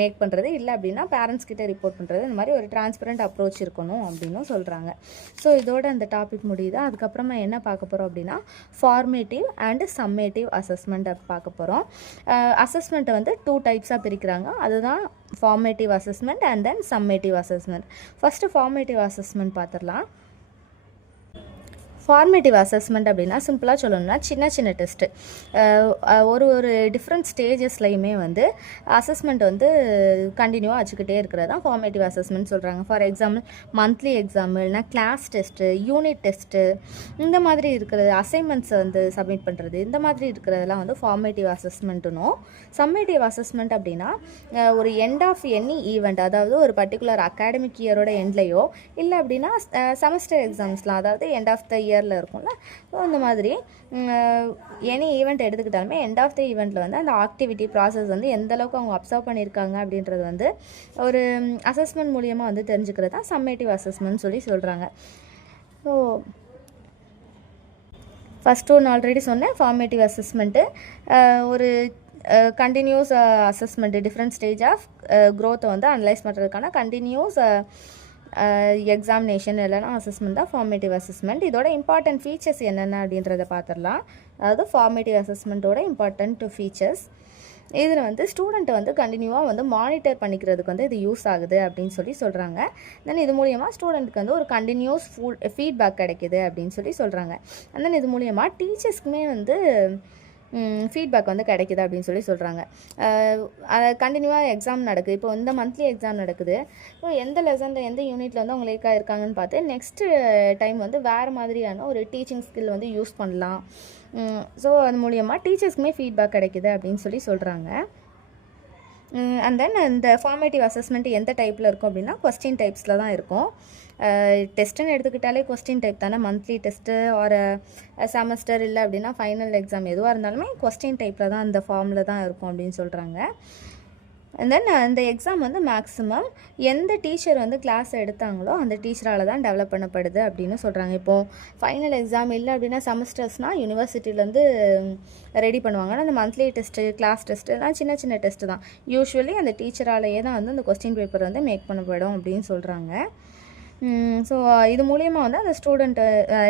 மேக் பண்ணுறது இல்லை அப்படின்னா பேரண்ட்ஸ் கிட்டே ரிப்போர்ட் பண்ணுறது, இந்த மாதிரி ஒரு டிரான்ஸ்பரண்ட் அப்ரோச் இருக்கணும் அப்படின்னு சொல்கிறாங்க. ஸோ இதோட அந்த டாபிக் முடியுது. அதுக்கப்புறமா என்ன பார்க்க போகிறோம் அப்படின்னா, ஃபார்மேட்டிவ் அண்ட் சம்மேட்டிவ் அசஸ்மெண்ட் பார்க்க போகிறோம். அசஸ்மெண்ட்டை வந்து 2 டைப்ஸாக பிரிக்கிறாங்க. அதுதான் formative assessment and then summative assessment. First formative assessment பார்த்துடலாம். ஃபார்மேட்டிவ் அசஸ்மெண்ட் அப்படின்னா சிம்பிளாக சொல்லணும்னா சின்ன சின்ன டெஸ்ட்டு ஒரு டிஃப்ரெண்ட் ஸ்டேஜஸ்லையுமே வந்து அசஸ்மெண்ட் வந்து கண்டினியூவாக வச்சுக்கிட்டே இருக்கிறது தான் ஃபார்மேட்டிவ் அசஸ்மெண்ட் சொல்கிறாங்க. ஃபார் எக்ஸாம்பிள் மந்த்லி எக்ஸாம், இல்லைனா கிளாஸ் டெஸ்ட்டு, யூனிட் டெஸ்ட்டு, இந்த மாதிரி இருக்கிறது, அசைன்மெண்ட்ஸை வந்து சப்மிட் பண்ணுறது, இந்த மாதிரி இருக்கிறதெல்லாம் வந்து ஃபார்மேட்டிவ் அசஸ்மெண்ட்டுனும். சம்மேட்டிவ் அசஸ்மெண்ட் அப்படின்னா ஒரு எண்ட் ஆஃப் எனி ஈவெண்ட், அதாவது ஒரு பர்டிகுலர் அகாடமிக் இயரோட எண்ட்லேயோ இல்லை அப்படின்னா செமஸ்டர் எக்ஸாம்ஸ்லாம், அதாவது எண்ட் ஆஃப் த இயரில் இருக்கும்ல, ஸோ அந்த மாதிரி எனி ஈவெண்ட் எடுத்துக்கிட்டாலுமே எண்ட் ஆஃப் த ஈவெண்ட்டில் வந்து அந்த ஆக்டிவிட்டி ப்ராசஸ் வந்து எந்த அளவுக்கு அவங்க அப்சர்வ் பண்ணியிருக்காங்க அப்படின்றது வந்து ஒரு அசஸ்மெண்ட் மூலியமாக வந்து தெரிஞ்சுக்கிறது தான் சம்மேட்டிவ் அசஸ்மெண்ட் சொல்லி சொல்கிறாங்க. ஸோ ஃபஸ்ட்டு ஒன்று ஆல்ரெடி சொன்னேன், ஃபார்மேட்டிவ் அசஸ்மெண்ட்டு ஒரு continuous assessment, different stage of க்ரோத்தை வந்து அனலைஸ் பண்ணுறதுக்கான கண்டினியூஸ் எக்ஸாமினேஷன் இல்லைனா அசஸ்மெண்ட் தான் ஃபார்மேட்டிவ் அசஸ்மெண்ட். இதோட இம்பார்ட்டன்ட் ஃபீச்சர்ஸ் என்னென்ன அப்படின்றத பார்த்துடலாம். அதாவது ஃபார்மேட்டிவ் அசஸ்மெண்ட்டோட இம்பார்ட்டன்ட் ஃபீச்சர்ஸ், இதில் வந்து ஸ்டூடெண்ட்டை வந்து கண்டினியூவாக வந்து மானிட்டர் பண்ணிக்கிறதுக்கு வந்து இது யூஸ் ஆகுது அப்படின்னு சொல்லி சொல்கிறாங்க. தென் இது மூலியமாக ஸ்டூடெண்ட்டுக்கு வந்து ஒரு கண்டினியூஸ் ஃபீட்பேக் கிடைக்கிது அப்படின்னு சொல்லி சொல்கிறாங்க. அண்ட் தென் இது மூலியமாக டீச்சர்ஸ்க்குமே வந்து ஃபீட்பேக் வந்து கிடைக்கிது அப்படின்னு சொல்லி சொல்கிறாங்க. கண்டினியூவாக எக்ஸாம் நடக்குது. இப்போ இந்த மந்த்லி எக்ஸாம் நடக்குது. ஸோ எந்த லெசனில் எந்த யூனிட்டில் வந்து அவங்க லேக்காக இருக்காங்கன்னு பார்த்து நெக்ஸ்ட்டு டைம் வந்து வேறு மாதிரியான ஒரு டீச்சிங் ஸ்கில் வந்து யூஸ் பண்ணலாம். ஸோ அது மூலியமாக டீச்சர்ஸ்க்குமே ஃபீட்பேக் கிடைக்கிது அப்படின்னு சொல்லி சொல்கிறாங்க. அண்ட் தென் இந்த ஃபார்மேட்டிவ் அசஸ்மெண்ட் எந்த டைப்பில் இருக்கும் அப்படின்னா கொஸ்டின் டைப்ஸில் தான் இருக்கும். டெஸ்ட்டுன்னு எடுத்துக்கிட்டாலே கொஸ்டின் டைப் தானே. மந்த்லி டெஸ்ட்டு ஒரு செமஸ்டர் இல்லை அப்படின்னா ஃபைனல் எக்ஸாம் எதுவாக இருந்தாலுமே கொஸ்டின் டைப்பில் தான் அந்த ஃபார்மில் தான் இருக்கும் அப்படின்னு சொல்கிறாங்க. அண்ட் தென் அந்த எக்ஸாம் வந்து மேக்ஸிமம் எந்த டீச்சர் வந்து கிளாஸ் எடுத்தாங்களோ அந்த டீச்சரால் தான் டெவலப் பண்ணப்படுது அப்படின்னு சொல்கிறாங்க. இப்போது ஃபைனல் எக்ஸாம் இல்லை அப்படின்னா செமஸ்டர்ஸ்னால் யூனிவர்சிட்டியிலேருந்து ரெடி பண்ணுவாங்க. ஆனால் அந்த மந்த்லி டெஸ்ட்டு, கிளாஸ் டெஸ்ட்டுலாம் சின்ன சின்ன டெஸ்ட்டு தான். யூஸ்வலி அந்த டீச்சராலேயே தான் வந்து அந்த கொஸ்டின் பேப்பர் வந்து மேக் பண்ணப்படும் அப்படின்னு சொல்கிறாங்க. ஸோ இது மூலியமாக வந்து அந்த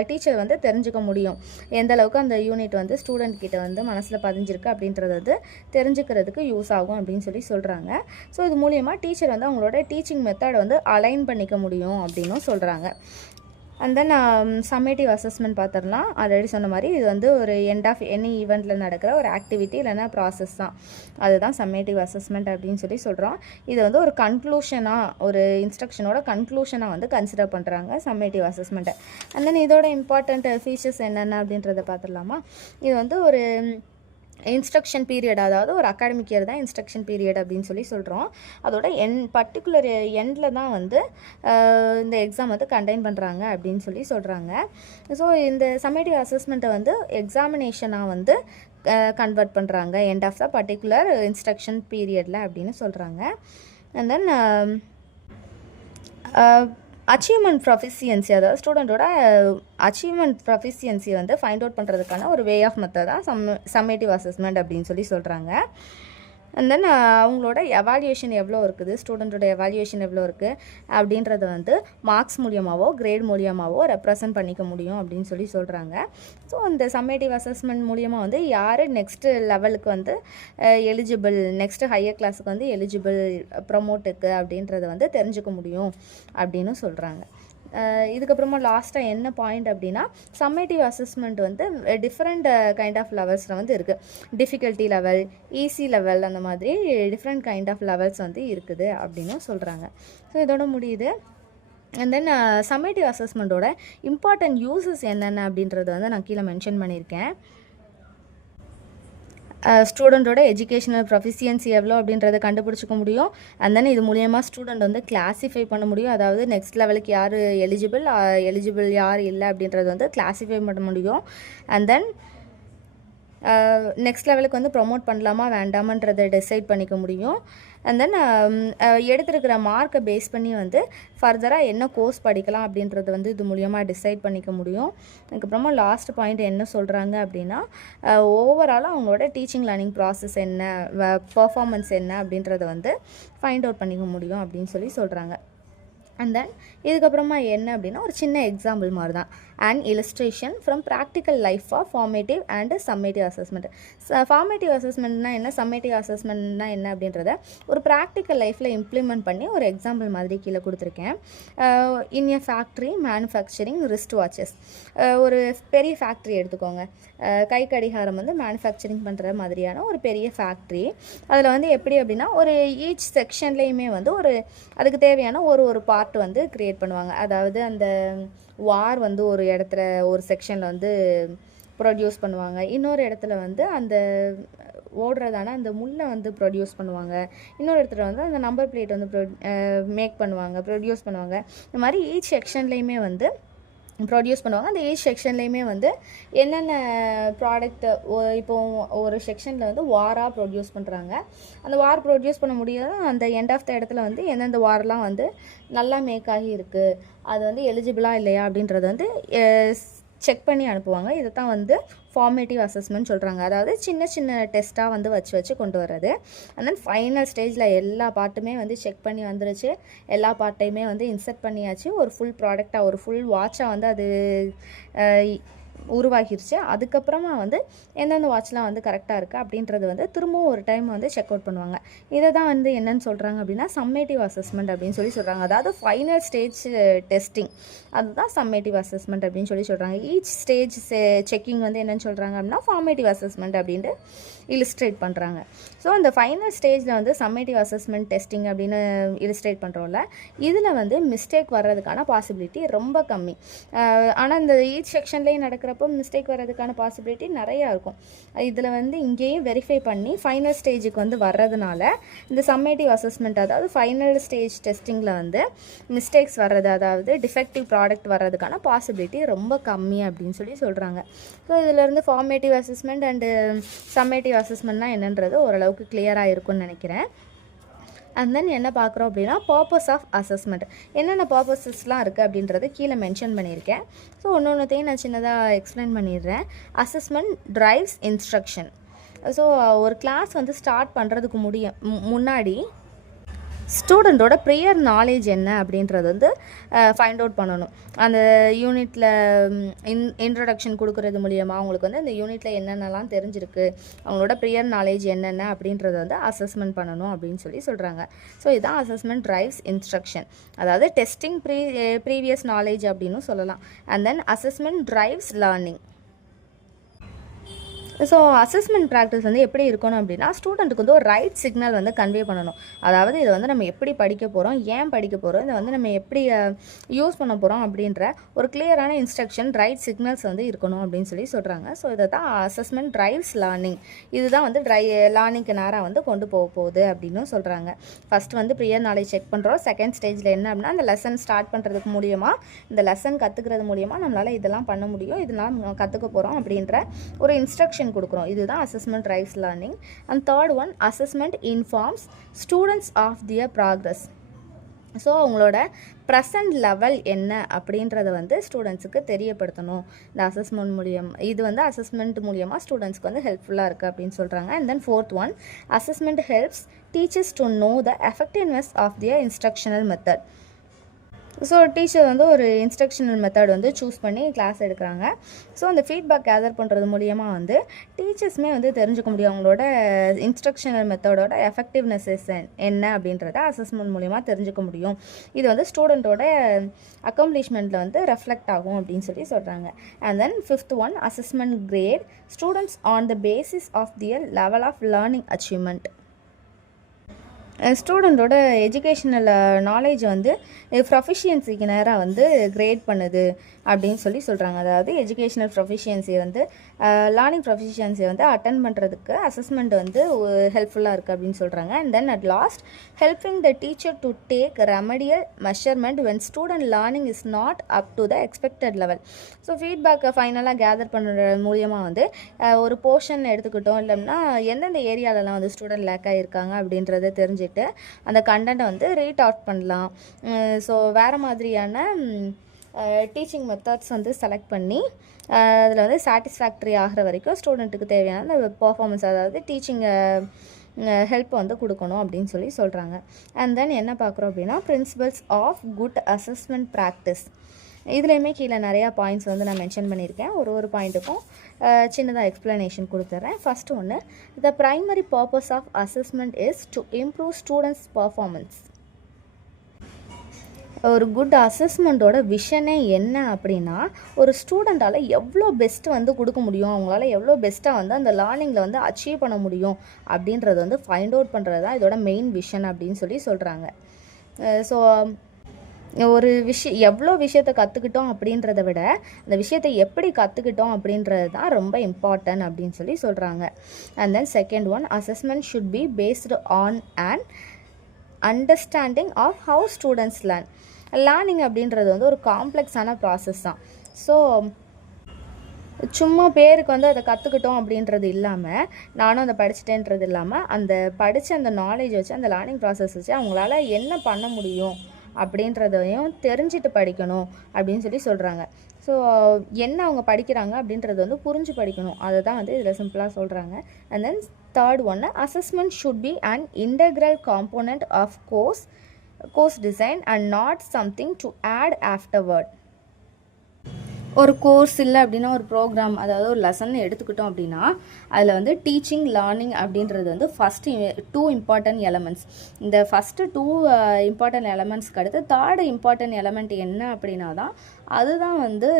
டீச்சர் வந்து தெரிஞ்சுக்க முடியும் எந்த அளவுக்கு அந்த யூனிட் வந்து ஸ்டூடெண்ட் கிட்ட வந்து மனசில் பதிஞ்சிருக்கு அப்படின்றது வந்து தெரிஞ்சுக்கிறதுக்கு யூஸ் ஆகும் அப்படின்னு சொல்லி சொல்கிறாங்க. ஸோ இது மூலியமாக டீச்சர் வந்து அவங்களோட டீச்சிங் மெத்தடை வந்து அலைன் பண்ணிக்க முடியும் அப்படின்னும் சொல்கிறாங்க. அண்ட் தென் சம்மேட்டிவ் அசஸ்மெண்ட் பார்த்துடலாம். ஆல்ரெடி சொன்ன மாதிரி இது வந்து ஒரு எண்ட் ஆஃப் எனி ஈவெண்ட்டில் நடக்கிற ஒரு ஆக்டிவிட்டி இல்லைனா ப்ராசஸ் தான். அதுதான் சம்மேட்டிவ் அசஸ்மெண்ட் அப்படின்னு சொல்லி சொல்கிறோம். இது வந்து ஒரு கன்க்ளூஷனாக, ஒரு இன்ஸ்ட்ரக்ஷனோட கன்க்ளூஷனாக வந்து கன்சிடர் பண்ணுறாங்க சம்மேட்டிவ் அசஸ்மெண்ட்டை. அண்ட் தென் இதோட இம்பார்ட்டண்ட் ஃபீச்சர்ஸ் என்னென்ன அப்படின்றத பார்த்துடலாமா. இது வந்து ஒரு இன்ஸ்ட்ரக்ஷன் பீரியட், அதாவது ஒரு அகாடமிக் இயர் தான் இன்ஸ்ட்ரக்ஷன் பீரியட் அப்படின்னு சொல்கிறோம். அதோட பர்டிகுலர் எண்டில் தான் வந்து இந்த எக்ஸாம் வந்து கண்டெயின் பண்ணுறாங்க அப்படின்னு சொல்கிறாங்க. ஸோ இந்த சம்மேட்டிவ் அசஸ்மெண்ட்டை வந்து எக்ஸாமினேஷனாக வந்து கன்வெர்ட் பண்ணுறாங்க end of the particular instruction பீரியடில் அப்படின்னு சொல்கிறாங்க. அண்ட் தென் அச்சீவ்மெண்ட் ப்ரொஃபிஷியன்சி, அதாவது ஸ்டூடெண்ட்டோட அச்சீவ்மெண்ட் ப்ரொஃபிஷியன்சி வந்து ஃபைண்ட் அவுட் பண்ணுறதுக்கான ஒரு வே ஆஃப் மெத்தட் தான் சம்மேட்டிவ் அசஸ்மெண்ட் அப்படின்னு சொல்கிறாங்க. அண்ட் தென் அவங்களோட எவால்யூஷன் எவ்வளோ இருக்குது, ஸ்டூடெண்ட்டோட எவால்யூஷன் எவ்வளோ இருக்குது அப்படின்றத வந்து மார்க்ஸ் மூலியமாகவோ கிரேட் மூலியமாகவோ ரெப்ரசன்ட் பண்ணிக்க முடியும் அப்படின்னு சொல்கிறாங்க. ஸோ இந்த சம்மேட்டிவ் அசஸ்மெண்ட் மூலியமாக வந்து யார் நெக்ஸ்ட்டு லெவலுக்கு வந்து எலிஜிபிள், நெக்ஸ்ட்டு ஹையர் கிளாஸுக்கு வந்து எலிஜிபிள் ப்ரமோட்டுக்கு அப்படின்றத வந்து தெரிஞ்சுக்க முடியும் அப்படின்னு சொல்கிறாங்க. இதுக்கப்புறமா லாஸ்ட்டாக என்ன பாயிண்ட் அப்படின்னா, சம்மேட்டிவ் அசஸ்மெண்ட் வந்து டிஃப்ரெண்ட் கைண்ட் ஆஃப் லெவல்ஸில் வந்து இருக்குது. டிஃபிகல்ட்டி லெவல், ஈஸி லெவல், அந்த மாதிரி டிஃப்ரெண்ட் கைண்ட் ஆஃப் லெவல்ஸ் வந்து இருக்குது அப்படின்னு சொல்கிறாங்க. ஸோ இதோட முடியுது. அண்ட் தென் சம்மேட்டிவ் அசஸ்மெண்ட்டோட இம்பார்ட்டன்ட் யூசஸ் என்னென்ன அப்படின்றத வந்து நான் கீழே மென்ஷன் பண்ணியிருக்கேன். ஸ்டூடெண்ட்டோட எஜுகேஷனல் ப்ரொஃபிஷியன்சி எவ்வளோ அப்படின்றத கண்டுபிடிச்சிக்க முடியும். அண்ட் தென் இது மூலியமாக ஸ்டூடெண்ட் வந்து கிளாஸிஃபை பண்ண முடியும். அதாவது நெக்ஸ்ட் லெவலுக்கு யார் எலிஜிபிள் யார் இல்லை அப்படின்றது வந்து கிளாஸிஃபை பண்ண முடியும். அண்ட் தென் நெக்ஸ்ட் லெவலுக்கு வந்து ப்ரொமோட் பண்ணலாமா வேண்டாமன்றதை டிசைட் பண்ணிக்க முடியும். அண்ட் தென் எடுத்துருக்கிற மார்க்கை பேஸ் பண்ணி வந்து ஃபர்தராக என்ன கோர்ஸ் படிக்கலாம் அப்படின்றது வந்து இது மூலியமாக டிசைட் பண்ணிக்க முடியும். அதுக்கப்புறமா லாஸ்ட் பாயிண்ட் என்ன சொல்கிறாங்க அப்படின்னா, ஓவராலாக அவங்களோட டீச்சிங் லேர்னிங் ப்ராசஸ் என்ன, பர்ஃபார்மன்ஸ் என்ன அப்படின்றத வந்து ஃபைண்ட் அவுட் பண்ணிக்க முடியும் அப்படின்னு சொல்கிறாங்க. அண்ட் தென் இதுக்கப்புறமா என்ன அப்படின்னா, ஒரு சின்ன எக்ஸாம்பிள் மாதிரி தான், and illustration from practical life of formative and summative assessment. Formative அசஸ்மெண்ட்னா என்ன, சம்மேட்டிவ் அசஸ்மெண்ட்னா என்ன அப்படின்றத ஒரு ப்ராக்டிக்கல் லைஃப்பில் இம்ப்ளிமெண்ட் பண்ணி ஒரு எக்ஸாம்பிள் மாதிரி கீழே கொடுத்துருக்கேன். In a factory manufacturing wrist watches. ஒரு பெரிய ஃபேக்ட்ரி எடுத்துக்கோங்க, கை கடிகாரம் வந்து மேனுஃபேக்சரிங் பண்ணுற மாதிரியான ஒரு பெரிய ஃபேக்ட்ரி. அதில் வந்து எப்படி அப்படின்னா, ஒரு ஈச் செக்ஷன்லேயுமே வந்து அதுக்கு தேவையான ஒரு பார்ட் வந்து கிரியேட் பண்ணுவாங்க. அதாவது அந்த வார் வந்து ஒரு இடத்துல ஒரு செக்ஷனில் வந்து ப்ரொடியூஸ் பண்ணுவாங்க, இன்னொரு இடத்துல வந்து அந்த ஓடுறதான அந்த முள்ளை வந்து ப்ரொடியூஸ் பண்ணுவாங்க, இன்னொரு இடத்துல வந்து அந்த நம்பர் பிளேட் வந்து ப்ரொடியூஸ் பண்ணுவாங்க. இந்த மாதிரி ஈச் செக்ஷன்லேயுமே வந்து ப்ரொடியூஸ் பண்ணுவாங்க. அந்த ஈச் செக்ஷன்லேயுமே வந்து என்னென்ன ப்ராடக்ட், இப்போது ஒரு செக்ஷனில் வந்து வாராக ப்ரொடியூஸ் பண்ணுறாங்க. அந்த வார் ப்ரொடியூஸ் பண்ண முடியாத அந்த எண்ட் ஆஃப் த இடத்துல வந்து எந்தெந்த வாரெலாம் வந்து நல்லா மேக் ஆகி இருக்குது, அது வந்து எலிஜிபிளாக இல்லையா அப்படின்றத வந்து செக் பண்ணி அனுப்புவாங்க. இதை தான் வந்து ஃபார்மேட்டிவ் அசஸ்மெண்ட் சொல்கிறாங்க. அதாவது சின்ன சின்ன டெஸ்ட்டாக வந்து வச்சு கொண்டு வர்றது. அண்ட் தென் ஃபைனல் ஸ்டேஜில் எல்லா பார்ட்டுமே வந்து செக் பண்ணி வந்துருச்சு, எல்லா பார்ட்டையுமே வந்து இன்சர்ட் பண்ணியாச்சு, ஒரு ஃபுல் ப்ராடக்டாக ஒரு ஃபுல் வாட்சாக வந்து அது உருவாகிருச்சு. அதுக்கப்புறமா வந்து எந்தெந்த வாட்ச்லாம் வந்து கரெக்டாக இருக்குது அப்படின்றது வந்து திரும்பவும் ஒரு டைம் வந்து செக் அவுட் பண்ணுவாங்க. இதை தான் வந்து என்னென்னு சொல்கிறாங்க அப்படின்னா, சம்மேட்டிவ் அசஸ்மெண்ட் அப்படின்னு சொல்கிறாங்க. அதாவது ஃபைனல் ஸ்டேஜ் டெஸ்டிங், அதுதான் சம்மேட்டிவ் அசஸ்மெண்ட் அப்படின்னு சொல்கிறாங்க. ஈச் ஸ்டேஜ் செக்கிங் வந்து என்னென்னு சொல்கிறாங்க அப்படின்னா ஃபார்மேட்டிவ் அசஸ்மெண்ட் அப்படின்ட்டு இல்லுஸ்ட்ரேட் பண்ணுறாங்க. ஸோ அந்த ஃபைனல் ஸ்டேஜில் வந்து சம்மேட்டிவ் அசஸ்மெண்ட் டெஸ்டிங் அப்படின்னு இல்லுஸ்ட்ரேட் பண்ணுறோம்ல, இதில் வந்து மிஸ்டேக் வர்றதுக்கான பாசிபிலிட்டி ரொம்ப கம்மி. ஆனால் இந்த ஈச் செக்ஷன்லேயும் நடக்கிறப்போ மிஸ்டேக் வர்றதுக்கான பாசிபிலிட்டி நிறையா இருக்கும். இதில் வந்து இங்கேயும் வெரிஃபை பண்ணி ஃபைனல் ஸ்டேஜுக்கு வந்து வர்றதுனால இந்த சம்மேட்டிவ் அசஸ்மெண்ட், அதாவது ஃபைனல் ஸ்டேஜ் டெஸ்டிங்கில் வந்து மிஸ்டேக்ஸ் வர்றது, அதாவது டிஃபெக்டிவ் ப்ராடக்ட் வர்றதுக்கான பாசிபிலிட்டி ரொம்ப கம்மி அப்படின்னு சொல்கிறாங்க. ஸோ இதிலேருந்து ஃபார்மேட்டிவ் அசஸ்மெண்ட் அண்டு சம்மேட்டிவ் அசஸ்மெண்ட்னா என்னன்றது ஓரளவுக்கு கிளியராக இருக்கும்னு நினைக்கிறேன். அண்ட் தென் என்ன பார்க்குறோம் அப்படின்னா, பர்பஸ் ஆஃப் அசஸ்மெண்ட், என்னென்ன பர்பஸஸ்லாம் இருக்குது அப்படின்றது கீழே மென்ஷன் பண்ணியிருக்கேன். ஸோ ஒன்றொன்றுத்தையும் நான் சின்னதாக எக்ஸ்பிளைன் பண்ணிடுறேன். Assessment drives instruction. ஸோ ஒரு கிளாஸ் வந்து ஸ்டார்ட் பண்ணுறதுக்கு முன்னாடி ஸ்டூடெண்ட்டோட ப்ரியர் நாலேஜ் என்ன அப்படின்றது வந்து ஃபைண்ட் அவுட் பண்ணணும். அந்த யூனிட்டில் இன்ட்ரடக்ஷன் கொடுக்குறது மூலியமாக அவங்களுக்கு வந்து அந்த யூனிட்டில் என்னென்னலாம் தெரிஞ்சிருக்கு, அவங்களோட ப்ரியர் நாலேஜ் என்னென்ன அப்படின்றத வந்து அசஸ்மெண்ட் பண்ணணும் அப்படின்னு சொல்கிறாங்க. ஸோ இதுதான் அசஸ்மெண்ட் டிரைவ்ஸ் இன்ஸ்ட்ரக்ஷன், அதாவது டெஸ்டிங் ப்ரீவியஸ் நாலேஜ் அப்படின்னு சொல்லலாம். And then assessment drives learning. So assessment practice வந்து எப்படி இருக்கணும் அப்படின்னா, ஸ்டூடெண்ட்டுக்கு வந்து ஒரு ரைட் சிக்னல் வந்து கன்வே பண்ணணும். அதாவது இதை வந்து நம்ம எப்படி படிக்க போகிறோம், ஏன் படிக்க போகிறோம், இதை வந்து நம்ம எப்படி யூஸ் பண்ண போகிறோம் அப்படின்ற ஒரு கிளியரான இன்ஸ்ட்ரக்ஷன், ரைட் சிக்னல்ஸ் வந்து இருக்கணும் அப்படின்னு சொல்லி சொல்கிறாங்க. ஸோ இதை தான் அசஸ்மெண்ட் ட்ரைவ்ஸ் லேர்னிங். இதுதான் வந்து லேர்னிங்க்கு நேராக வந்து கொண்டு போகுது அப்படின்னு சொல்கிறாங்க. ஃபஸ்ட்டு வந்து ப்ரியர் நாலேஜ் செக் பண்ணுறோம். செகண்ட் ஸ்டேஜில் என்ன அப்படின்னா, அந்த லெசன் ஸ்டார்ட் பண்ணுறதுக்கு மூலியமாக, இந்த லெசன் கற்றுக்கிறது மூலியமாக நம்மளால் இதெல்லாம் பண்ண முடியும், இதெல்லாம் நம்ம கற்றுக்க போகிறோம் அப்படின்ற ஒரு இன்ஸ்ட்ரக்ஷன் கொடுக்குறோம். இதுதான் assessment drives learning. And third one, assessment informs students of their progress. So அவங்களோட ப்ரெசன்ட் லெவல் என்ன அப்படின்றத வந்து ஸ்டூடெண்ட்ஸுக்கு தெரியப்படுத்தணும் இந்த அசஸ்மெண்ட் மூலியமாக. இது வந்து அசஸ்மெண்ட் மூலியமாக ஸ்டூடெண்ட்ஸ்க்கு வந்து ஹெல்ப்ஃபுல்லாக இருக்குது அப்படின்னு சொல்கிறாங்க. And then fourth one, assessment helps teachers to know the effectiveness of their instructional method. So teacher வந்து ஒரு இன்ஸ்ட்ரக்ஷனல் மெத்தட் வந்து சூஸ் பண்ணி கிளாஸ் எடுக்கிறாங்க. ஸோ அந்த ஃபீட்பேக் கேதர் பண்ணுறது மூலியமாக வந்து டீச்சர்ஸுமே வந்து தெரிஞ்சுக்க முடியும் அவங்களோட இன்ஸ்ட்ரக்ஷனல் மெத்தடோட எஃபெக்டிவ்னஸ் என்ன அப்படின்றத அசஸ்மெண்ட் மூலியமாக தெரிஞ்சுக்க முடியும். இது வந்து ஸ்டூடெண்ட்டோட அக்காம்ப்ளிஷ்மெண்ட்டில் வந்து ரெஃப்ளெக்ட் ஆகும் அப்படின்னு சொல்லி சொல்கிறாங்க. And then fifth one, assessment grade students on the basis of their level of learning achievement. ஸ்டூடெண்ட்டோட எஜுகேஷ்னல் நாலேஜ் வந்து ப்ரொஃபிஷியன்சிக்கு நேராக வந்து கிரேட் பண்ணுது அப்படின்னு சொல்லி சொல்கிறாங்க. அதாவது எஜுகேஷ்னல் ப்ரொஃபிஷியன்சியை வந்து லேர்னிங் ப்ரொஃபிஷியன்சியை வந்து அட்டன் பண்ணுறதுக்கு அசஸ்மெண்ட் வந்து ஹெல்ப்ஃபுல்லாக இருக்குது அப்படின்னு சொல்கிறாங்க. And then at last, helping the teacher to take remedial measurement when student learning is not up to the expected level. So ஃபீட்பேக்கை ஃபைனலாக கேதர் பண்ணுற மூலியமாக வந்து ஒரு போர்ஷன் எடுத்துக்கிட்டோம் இல்லைன்னா எந்தெந்த ஏரியாலலாம் வந்து ஸ்டூடெண்ட் லேக் ஆகியிருக்காங்க அப்படின்றத தெரிஞ்சுட்டு அந்த கண்டென்ட்டை வந்து ரீட் அவுட் பண்ணலாம். ஸோ வேறு மாதிரியான டீச்சிங் மெத்தட்ஸ் வந்து செலக்ட் பண்ணி அதில் வந்து சாட்டிஸ்ஃபேக்டரி ஆகிற வரைக்கும் ஸ்டூடெண்ட்டுக்கு தேவையான அந்த பர்ஃபார்மன்ஸ், அதாவது டீச்சிங் ஹெல்ப் வந்து கொடுக்கணும் அப்படின்னு சொல்லி சொல்கிறாங்க. அண்ட் தென் என்ன பார்க்குறோம் அப்படின்னா, principles of good assessment practice. இதுலேயுமே கீழே நிறையா பாயிண்ட்ஸ் வந்து நான் மென்ஷன் பண்ணியிருக்கேன். ஒரு பாயிண்ட்டுக்கும் சின்னதாக எக்ஸ்ப்ளனேஷன் கொடுத்துட்றேன். ஃபஸ்ட்டு ஒன்று, the primary purpose of assessment is to improve students performance. ஒரு குட் அசஸ்மெண்ட்டோட விஷனே என்ன அப்படின்னா, ஒரு ஸ்டூடெண்ட்டால் எவ்வளோ பெஸ்ட்டு வந்து கொடுக்க முடியும், அவங்களால எவ்வளோ பெஸ்ட்டாக வந்து அந்த லேர்னிங்கில் வந்து அச்சீவ் பண்ண முடியும் அப்படின்றது வந்து ஃபைண்ட் அவுட் பண்ணுறது தான் இதோட மெயின் விஷன் அப்படின்னு சொல்லி சொல்கிறாங்க. ஸோ ஒரு எவ்வளோ விஷயத்தை கற்றுக்கிட்டோம் அப்படின்றத விட அந்த விஷயத்தை எப்படி கற்றுக்கிட்டோம் அப்படின்றது தான் ரொம்ப இம்பார்ட்டன்ட் அப்படின்னு சொல்லி சொல்கிறாங்க. And then second one, assessment should be based on and understanding of how students learn. Learning அப்படின்றது வந்து ஒரு காம்ப்ளெக்ஸான ப்ராசஸ் தான். ஸோ சும்மா பேருக்கு வந்து அதை கற்றுக்கிட்டோம் அப்படின்றது இல்லாமல், நானும் அதை படிச்சுட்டேன்றது இல்லாமல், அந்த படித்த அந்த நாலேஜ் வச்சு, அந்த லேர்னிங் ப்ராசஸ் வச்சு அவங்களால என்ன பண்ண முடியும் அப்படின்றதையும் தெரிஞ்சுட்டு படிக்கணும் அப்படின்னு சொல்லி சொல்கிறாங்க. ஸோ என்ன அவங்க படிக்கிறாங்க அப்படின்றது வந்து புரிஞ்சு படிக்கணும். அதை தான் வந்து இதில் சிம்பிளாக சொல்கிறாங்க. அண்ட் தென் தேர்ட் ஒன்று, assessment should be an integral component of course design and not something to add afterward. ஒரு கோர்ஸ் இல்லை அப்படின்னா, ஒரு ப்ரோக்ராம், அதாவது ஒரு லெசன் எடுத்துக்கிட்டோம் அப்படின்னா, அதில் வந்து டீச்சிங் லேர்னிங் அப்படின்றது வந்து ஃபஸ்ட்டு 2 இம்பார்ட்டன்ட் எலமெண்ட்ஸ். இந்த ஃபஸ்ட்டு 2 இம்பார்ட்டன்ட் எலமெண்ட்ஸ்க்கு அடுத்து தேர்டு இம்பார்ட்டன்ட் எலமெண்ட் என்ன அப்படின்னா தான் அதுதான் வந்து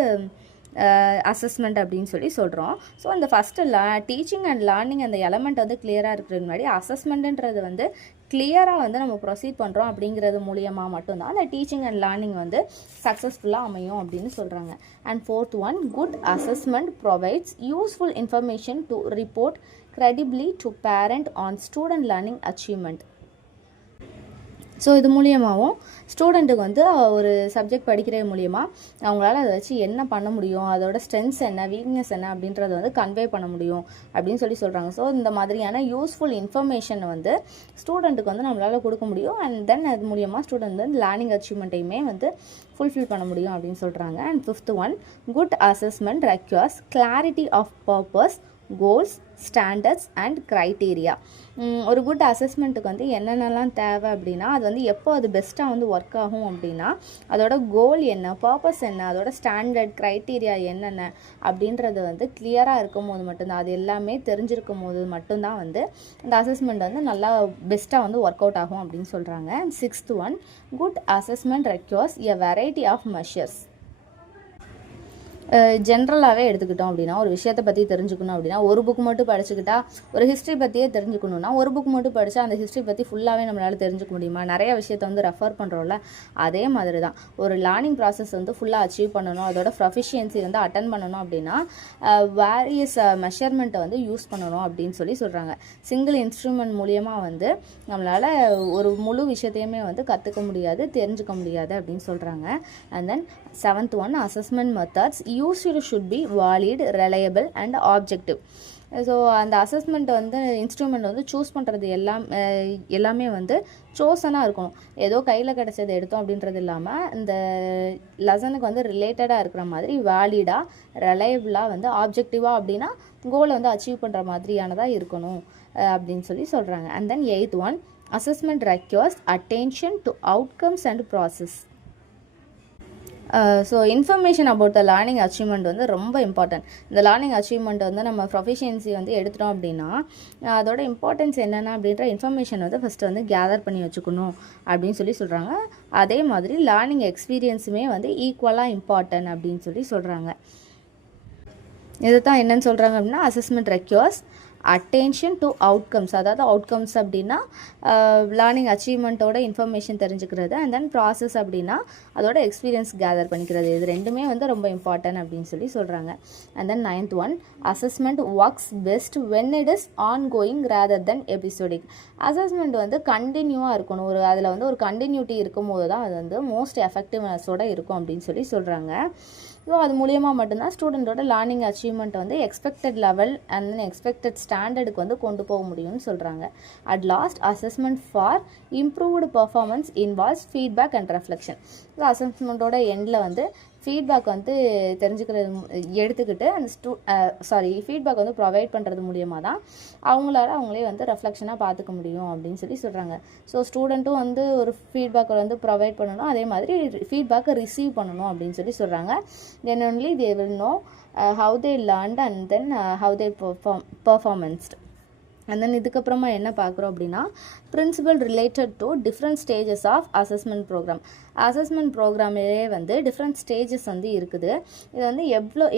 அசஸ்மெண்ட் அப்படின்னு சொல்லி சொல்கிறோம். ஸோ அந்த ஃபஸ்ட்டு டீச்சிங் அண்ட் லேர்னிங் அந்த எலமெண்ட் வந்து கிளியராக இருக்கிறது முன்னாடி அசஸ்மெண்ட்டுன்றது வந்து கிளியராக வந்து நம்ம ப்ரொசீட் பண்ணுறோம் அப்படிங்கிறது மூலியமாக மட்டும்தான் அந்த டீச்சிங் அண்ட் லேர்னிங் வந்து சக்ஸஸ்ஃபுல்லாக அமையும் அப்படின்னு சொல்கிறாங்க. And fourth one, good assessment provides useful information to report credibly to parent on student learning achievement. So இது மூலியமாகவும் ஸ்டூடெண்ட்டுக்கு வந்து ஒரு சப்ஜெக்ட் படிக்கிறது மூலியமாக அவங்களால அதை வச்சு என்ன பண்ண முடியும், அதோட ஸ்ட்ரென்த்ஸ் என்ன, வீக்னஸ் என்ன அப்படின்றத வந்து கன்வே பண்ண முடியும் அப்படின்னு சொல்லி சொல்கிறாங்க. ஸோ இந்த மாதிரியான யூஸ்ஃபுல் இன்ஃபர்மேஷன் வந்து ஸ்டூடெண்ட்டுக்கு வந்து நம்மளால் கொடுக்க முடியும். அண்ட் தென் அது மூலியமாக ஸ்டூடெண்ட் வந்து லேர்னிங் அச்சீவ்மெண்ட்டையுமே வந்து ஃபுல்ஃபில் பண்ண முடியும் அப்படின்னு சொல்கிறாங்க. And fifth one, good assessment requires clarity of purpose, goals, standards and criteria. ஒரு குட் அசஸ்மெண்ட்டுக்கு வந்து என்னென்னலாம் தேவை அப்படின்னா, அது வந்து எப்போ அது பெஸ்ட்டாக வந்து ஒர்க் ஆகும் அப்படின்னா, அதோட கோல் என்ன, பர்பஸ் என்ன, அதோட ஸ்டாண்டர்ட், க்ரைட்டீரியா என்னென்ன அப்படின்றது வந்து கிளியராக இருக்கும் போது மட்டும்தான், அது எல்லாமே தெரிஞ்சிருக்கும் போது மட்டும்தான் வந்து இந்த அசஸ்மெண்ட் வந்து நல்லா பெஸ்ட்டாக வந்து ஒர்க் அவுட் ஆகும் அப்படின்னு சொல்கிறாங்க. And sixth one, good assessment requires a variety of measures. ஜென்ரலாகவே எடுத்துக்கிட்டோம் அப்படின்னா ஒரு விஷயத்தை பற்றி தெரிஞ்சுக்கணும் அப்படின்னா ஒரு புக் மட்டும் படிச்சுக்கிட்டா ஒரு ஹிஸ்ட்ரி பற்றியே தெரிஞ்சுக்கணுன்னா ஒரு புக் மட்டும் படித்தா அந்த ஹிஸ்ட்ரி பற்றி ஃபுல்லாகவே நம்மளால் தெரிஞ்சுக்க முடியுமா? நிறைய விஷயத்தை வந்து ரெஃபர் பண்ணுறோம்ல, அதே மாதிரி தான் ஒரு லேர்னிங் ப்ராசஸ் வந்து ஃபுல்லாக அச்சீவ் பண்ணணும், அதோட ப்ரொஃபிஷியன்சி வந்து அட்டன் பண்ணணும் அப்படின்னா வேரியஸ் மெஷர்மெண்ட்டை வந்து யூஸ் பண்ணணும் அப்படின்னு சொல்கிறாங்க. சிங்கிள் இன்ஸ்ட்ருமெண்ட் மூலியமாக வந்து நம்மளால் ஒரு முழு விஷயத்தையுமே வந்து கற்றுக்க முடியாது, தெரிஞ்சுக்க முடியாது அப்படின்னு சொல்கிறாங்க. And then 7th one, assessment methods used should be valid, reliable and objective. So அந்த அசஸ்மெண்ட் வந்து இன்ஸ்ட்ருமெண்ட் வந்து சூஸ் பண்ணுறது எல்லாமே வந்து சோசனாக இருக்கணும். ஏதோ கையில் கிடச்சதை எடுத்தோம் அப்படின்றது இல்லாமல் இந்த லெசனுக்கு வந்து ரிலேட்டடாக இருக்கிற மாதிரி வேலிடாக, ரிலையபிளாக வந்து ஆப்ஜெக்டிவாக அப்படின்னா கோலை வந்து அச்சீவ் பண்ணுற மாதிரியானதாக இருக்கணும் அப்படின்னு சொல்கிறாங்க. And then 8th one, assessment requires attention to outcomes and process. So information about the learning achievement வந்து ரொம்ப இம்பார்ட்டன்ட். இந்த லேர்னிங் அச்சீவ்மெண்ட் வந்து நம்ம ப்ரொஃபிஷியன்சி வந்து எடுத்துட்டோம் அப்படின்னா அதோட இம்பார்ட்டன்ஸ் என்னென்ன அப்படின்ற இன்ஃபர்மேஷன் வந்து ஃபஸ்ட்டு வந்து கேதர் பண்ணி வச்சுக்கணும் அப்படின்னு சொல்கிறாங்க. அதே மாதிரி லேர்னிங் எக்ஸ்பீரியன்ஸுமே வந்து ஈக்குவலாக இம்பார்ட்டன்ட் அப்படின்னு சொல்கிறாங்க. இதை தான் என்னென்னு சொல்கிறாங்க அப்படின்னா assessment requires attention to outcomes, அதாவது அவுட்கம்ஸ் அப்படின்னா லேர்னிங் அச்சீவ்மெண்ட்டோட இன்ஃபர்மேஷன் தெரிஞ்சுக்கிறது, அண்ட் தென் ப்ராசஸ் அப்படின்னா அதோட எக்ஸ்பீரியன்ஸ் கேதர் பண்ணிக்கிறது. இது ரெண்டுமே வந்து ரொம்ப இம்பார்ட்டன்ட் அப்படின்னு சொல்கிறாங்க. And then 9th one, assessment works best when it is on going rather then episodic. Assessment வந்து கண்டினியூவாக இருக்கணும், அதில் வந்து ஒரு கண்டினியூட்டி இருக்கும்போது தான் அது வந்து மோஸ்ட் எஃபெக்டிவ்னஸோட இருக்கும் அப்படின்னு சொல்கிறாங்க. ஸோ அது மூலியமாக மட்டும்தான் ஸ்டூடெண்ட்டோட லேர்னிங் அச்சீவ்மெண்ட் வந்து expected level and then expected ஸ்டாண்டர்டுக்கு வந்து கொண்டு போக முடியும்னு சொல்கிறாங்க. At last, assessment for improved performance involves feedback and reflection. So அசஸ்மெண்ட்டோட எண்டில் வந்து ஃபீட்பேக் வந்து எடுத்துக்கிட்டு அந்த ஃபீட்பேக் வந்து ப்ரொவைட் பண்ணுறது மூலியமாக தான் அவங்களே வந்து ரெஃப்ளெக்ஷனாக பார்த்துக்க முடியும் அப்படின்னு சொல்கிறாங்க. ஸோ ஸ்டூடெண்ட்டும் வந்து ஒரு ஃபீட்பேக்கை வந்து ப்ரொவைட் பண்ணணும், அதே மாதிரி ஃபீட்பேக்கை ரிசீவ் பண்ணணும் அப்படின்னு சொல்கிறாங்க. Then only they will know how they learned and then how they performed. And then இதுக்கப்புறமா என்ன பார்க்குறோம் அப்படின்னா principle related to different stages of assessment program. Assessment ப்ரோக்ராமிலே வந்து டிஃப்ரெண்ட் ஸ்டேஜஸ் வந்து இருக்குது. இது வந்து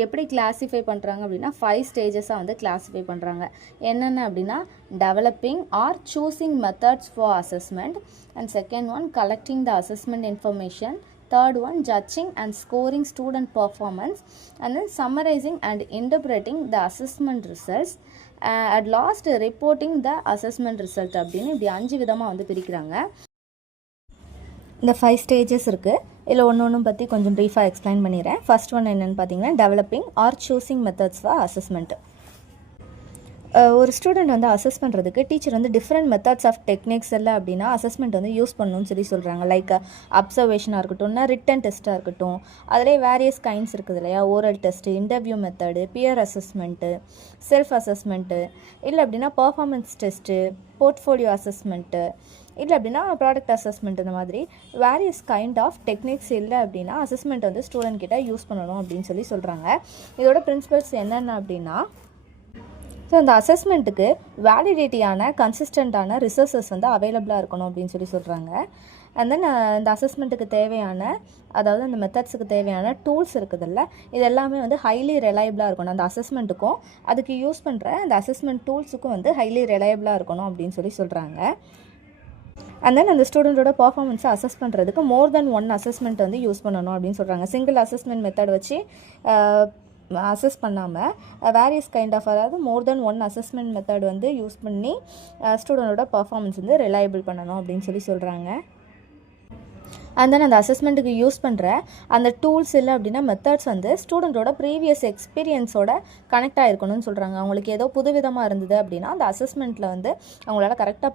எப்படி கிளாஸிஃபை பண்ணுறாங்க அப்படின்னா 5 ஸ்டேஜஸாக வந்து கிளாஸிஃபை பண்ணுறாங்க. என்னென்ன அப்படின்னா developing R choosing methods for assessment, and second one collecting the assessment information, third one judging and scoring student performance, and then summarizing and interpreting the assessment results, at last reporting the assessment result அப்படின்னு இப்படி 5 விதமாக வந்து பிரிக்கிறாங்க. இந்த 5 ஸ்டேஜஸ் இருக்குது. இதில் ஒன்று பற்றி கொஞ்சம் ப்ரீஃபாக எக்ஸ்பிளைன் பண்ணிடுறேன். ஃபர்ஸ்ட் ஒன் என்னென்னு பார்த்தீங்கன்னா developing R choosing methods for assessment. ஒரு ஸ்டூடெண்ட் வந்து அசஸ் பண்ணுறதுக்கு டீச்சர் வந்து டிஃப்ரெண்ட் மெத்தட்ஸ் ஆஃப் டெக்னிக்ஸ் எல்லாம் அப்படின்னா அசஸ்மெண்ட் வந்து யூஸ் பண்ணணும்னு சொல்கிறாங்க. லைக் அப்சர்வேஷனாக இருக்கட்டும், ரிட்டன் டெஸ்ட்டாக இருக்கட்டும், அதிலே வேரியஸ் கைண்ட்ஸ் இருக்குது இல்லையா, oral test, interview method, peer assessment, self assessment, இல்லை அப்படின்னா பர்ஃபார்மன்ஸ் டெஸ்ட்டு, போர்ட்ஃபோலியோ அசஸ்மெண்ட்டு, இல்லை அப்படின்னா ப்ராடக்ட் அசஸ்மெண்ட், இந்த மாதிரி வேரியஸ் கைண்ட் ஆஃப் டெக்னிக்ஸ் இல்லை அப்படின்னா அசஸ்மெண்ட் வந்து ஸ்டூடெண்ட் கிட்ட யூஸ் பண்ணணும் அப்படின்னு சொல்கிறாங்க. இதோட பிரின்சிபல்ஸ் என்னென்ன அப்படின்னா ஸோ அந்த அசஸ்மெண்ட்டுக்கு வேலிடேட்டியான கன்சிஸ்டண்ட்டான ரிசோர்ஸஸ் வந்து அவைலபிளாக இருக்கணும் அப்படின்னு சொல்கிறாங்க. அண்ட் தென் இந்த அசஸ்மெண்ட்டுக்கு தேவையான, அதாவது அந்த மெத்தட்ஸுக்கு தேவையான டூல்ஸ் இருக்குதுல்ல, இது எல்லாமே வந்து ஹைலி ரிலையபிளாக இருக்கணும். அந்த அசஸ்மெண்ட்டுக்கும் அதுக்கு யூஸ் பண்ணுற அந்த அசஸ்மெண்ட் டூல்ஸுக்கும் வந்து ஹைலி ரிலையபிளாக இருக்கணும் அப்படின்னு சொல்கிறாங்க. அண்ட் தென் அந்த ஸ்டூடெண்ட்டோட பர்ஃபார்மன்ஸை அசஸ் பண்ணுறதுக்கு மோர் தென் 1 அசஸ்மெண்ட் வந்து யூஸ் பண்ணணும் அப்படின்னு சொல்கிறாங்க. சிங்கிள் அசஸ்மெண்ட் மெத்தட் வச்சு அசஸ் பண்ணாமல் வேரியஸ் கைண்ட் ஆஃப், அதாவது மோர் தென் 1 அசஸ்மெண்ட் மெத்தட் வந்து யூஸ் பண்ணி ஸ்டூடெண்ட்டோட பர்ஃபார்மன்ஸ் வந்து ரிலையபிள் பண்ணணும் அப்படின்னு சொல்கிறாங்க. அண்ட் தென் அந்த அசஸ்மெண்ட்டுக்கு யூஸ் பண்ணுற அந்த டூல்ஸ் இல்லை அப்படின்னா மெத்தட்ஸ் வந்து ஸ்டூடெண்ட்டோட ப்ரீவியஸ் எக்ஸ்பீரியன்ஸோட கனெக்ட் ஆகிருக்கணும்னு சொல்கிறாங்க. அவங்களுக்கு ஏதோ புதுவிதமாக இருந்தது அப்படின்னா அந்த அசஸ்மெண்ட்டில் வந்து அவங்களால கரெக்டாக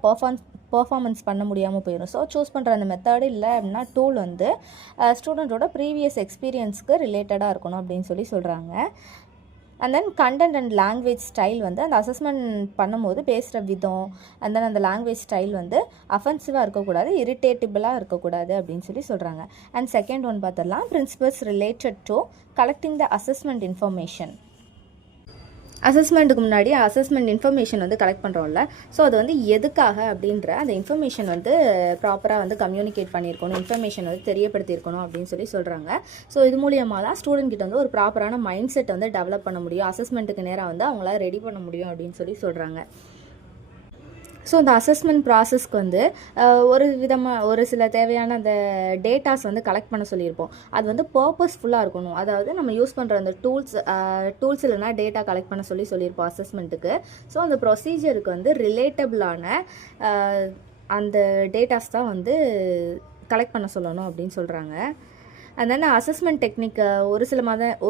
பர்ஃபார்மன்ஸ் பண்ண முடியாமல் போயிடும். ஸோ சூஸ் பண்ணுற அந்த மெத்தடு இல்லை அப்படின்னா டூல் வந்து ஸ்டூடெண்ட்டோட ப்ரீவியஸ் எக்ஸ்பீரியன்ஸ்க்கு ரிலேட்டடாக இருக்கணும் அப்படின்னு சொல்கிறாங்க. And then content and language style வந்து அந்த அசஸ்மெண்ட் பண்ணும்போது பேசுகிற விதம், அண்ட் தென் அந்த லாங்குவேஜ் ஸ்டைல் வந்து அஃபென்சிவாக இருக்கக்கூடாது, இரிட்டேட்டிபிளாக இருக்கக்கூடாது அப்படின்னு சொல்கிறாங்க. அண்ட் செகண்ட் ஒன் பார்த்துடலாம், principles related to collecting the assessment information. அசஸ்மெண்ட்டுக்கு முன்னாடி அசஸ்மெண்ட் இன்ஃபர்மேஷன் வந்து கலெக்ட் பண்ணுறோம்ல, ஸோ அது வந்து எதுக்காக அப்படின்ற அந்த இன்ஃபர்மேஷன் வந்து ப்ராப்பராக வந்து கம்யூனிகேட் பண்ணியிருக்கணும், இன்ஃபர்மேஷன் வந்து தெரியப்படுத்தியிருக்கணும் அப்படின்னு சொல்கிறாங்க. ஸோ இது மூலியமாக தான் ஸ்டூடெண்ட் கிட்ட வந்து ஒரு ப்ராப்பரான மைண்ட் செட் வந்து டெவலப் பண்ண முடியும், அசஸ்மெண்ட்டுக்கு நேராக வந்து அவங்களால ரெடி பண்ண முடியும் அப்படின்னு சொல்கிறாங்க. ஸோ அந்த அசஸ்மெண்ட் ப்ராசஸ்க்கு வந்து ஒரு சில தேவையான அந்த டேட்டாஸ் வந்து கலெக்ட் பண்ண சொல்லியிருப்போம். அது வந்து பர்பஸ்ஃபுல்லாக இருக்கணும். அதாவது நம்ம யூஸ் பண்ணுற அந்த டூல்ஸ் இல்லைனா டேட்டா கலெக்ட் பண்ண சொல்லியிருப்போம் அசஸ்மெண்ட்டுக்கு. ஸோ அந்த ப்ரொசீஜருக்கு வந்து ரிலேட்டபிளான அந்த டேட்டாஸ் தான் வந்து கலெக்ட் பண்ண சொல்லணும் அப்படின்னு சொல்கிறாங்க. அதனால் அசஸ்மெண்ட் டெக்னிக்